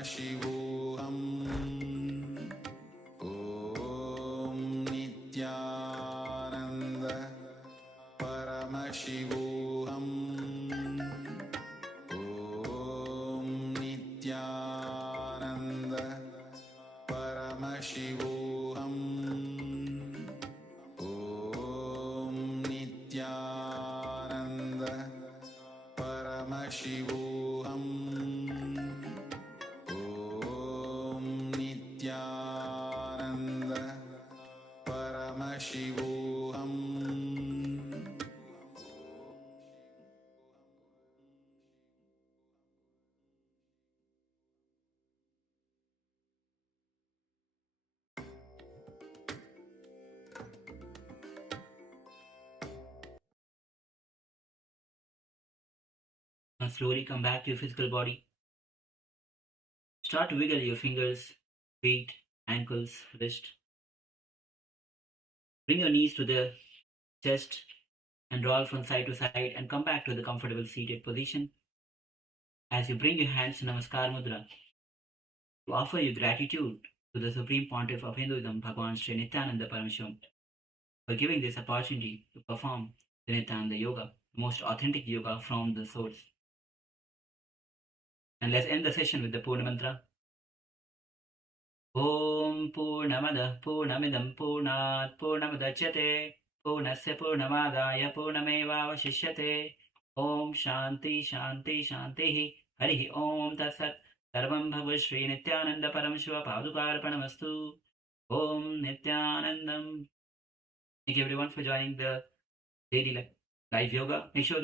Paramashivam. Om Nithyananda Paramashivam. Om Nithyananda Paramashivam. Om Nithyananda Paramashivam. Om Nithyananda Paramashivam. Now slowly come back to your physical body. Start to wiggle your fingers, feet, ankles, wrist. Bring your knees to the chest and roll from side to side and come back to the comfortable seated position. As you bring your hands to Namaskar Mudra, to offer your gratitude to the Supreme Pontiff of Hinduism, Bhagavan Sri Nithyananda Paramashivam, for giving this opportunity to perform the Nithyananda Yoga, the most authentic yoga from the source. And let's end the session with the Purna Mantra. Om Purnamada Purnamidam Purnat Purnamadachyate Purnasya Purnamadaya Purnameva Vashishyate. Om Shanti Shanti Shanti Harihi Om Tatsat Sarvam Bhava Shri Nithyananda Paramashiva Padukarpanamastu. Om Nithyanandam. Thank you everyone for joining the daily live yoga. Make sure that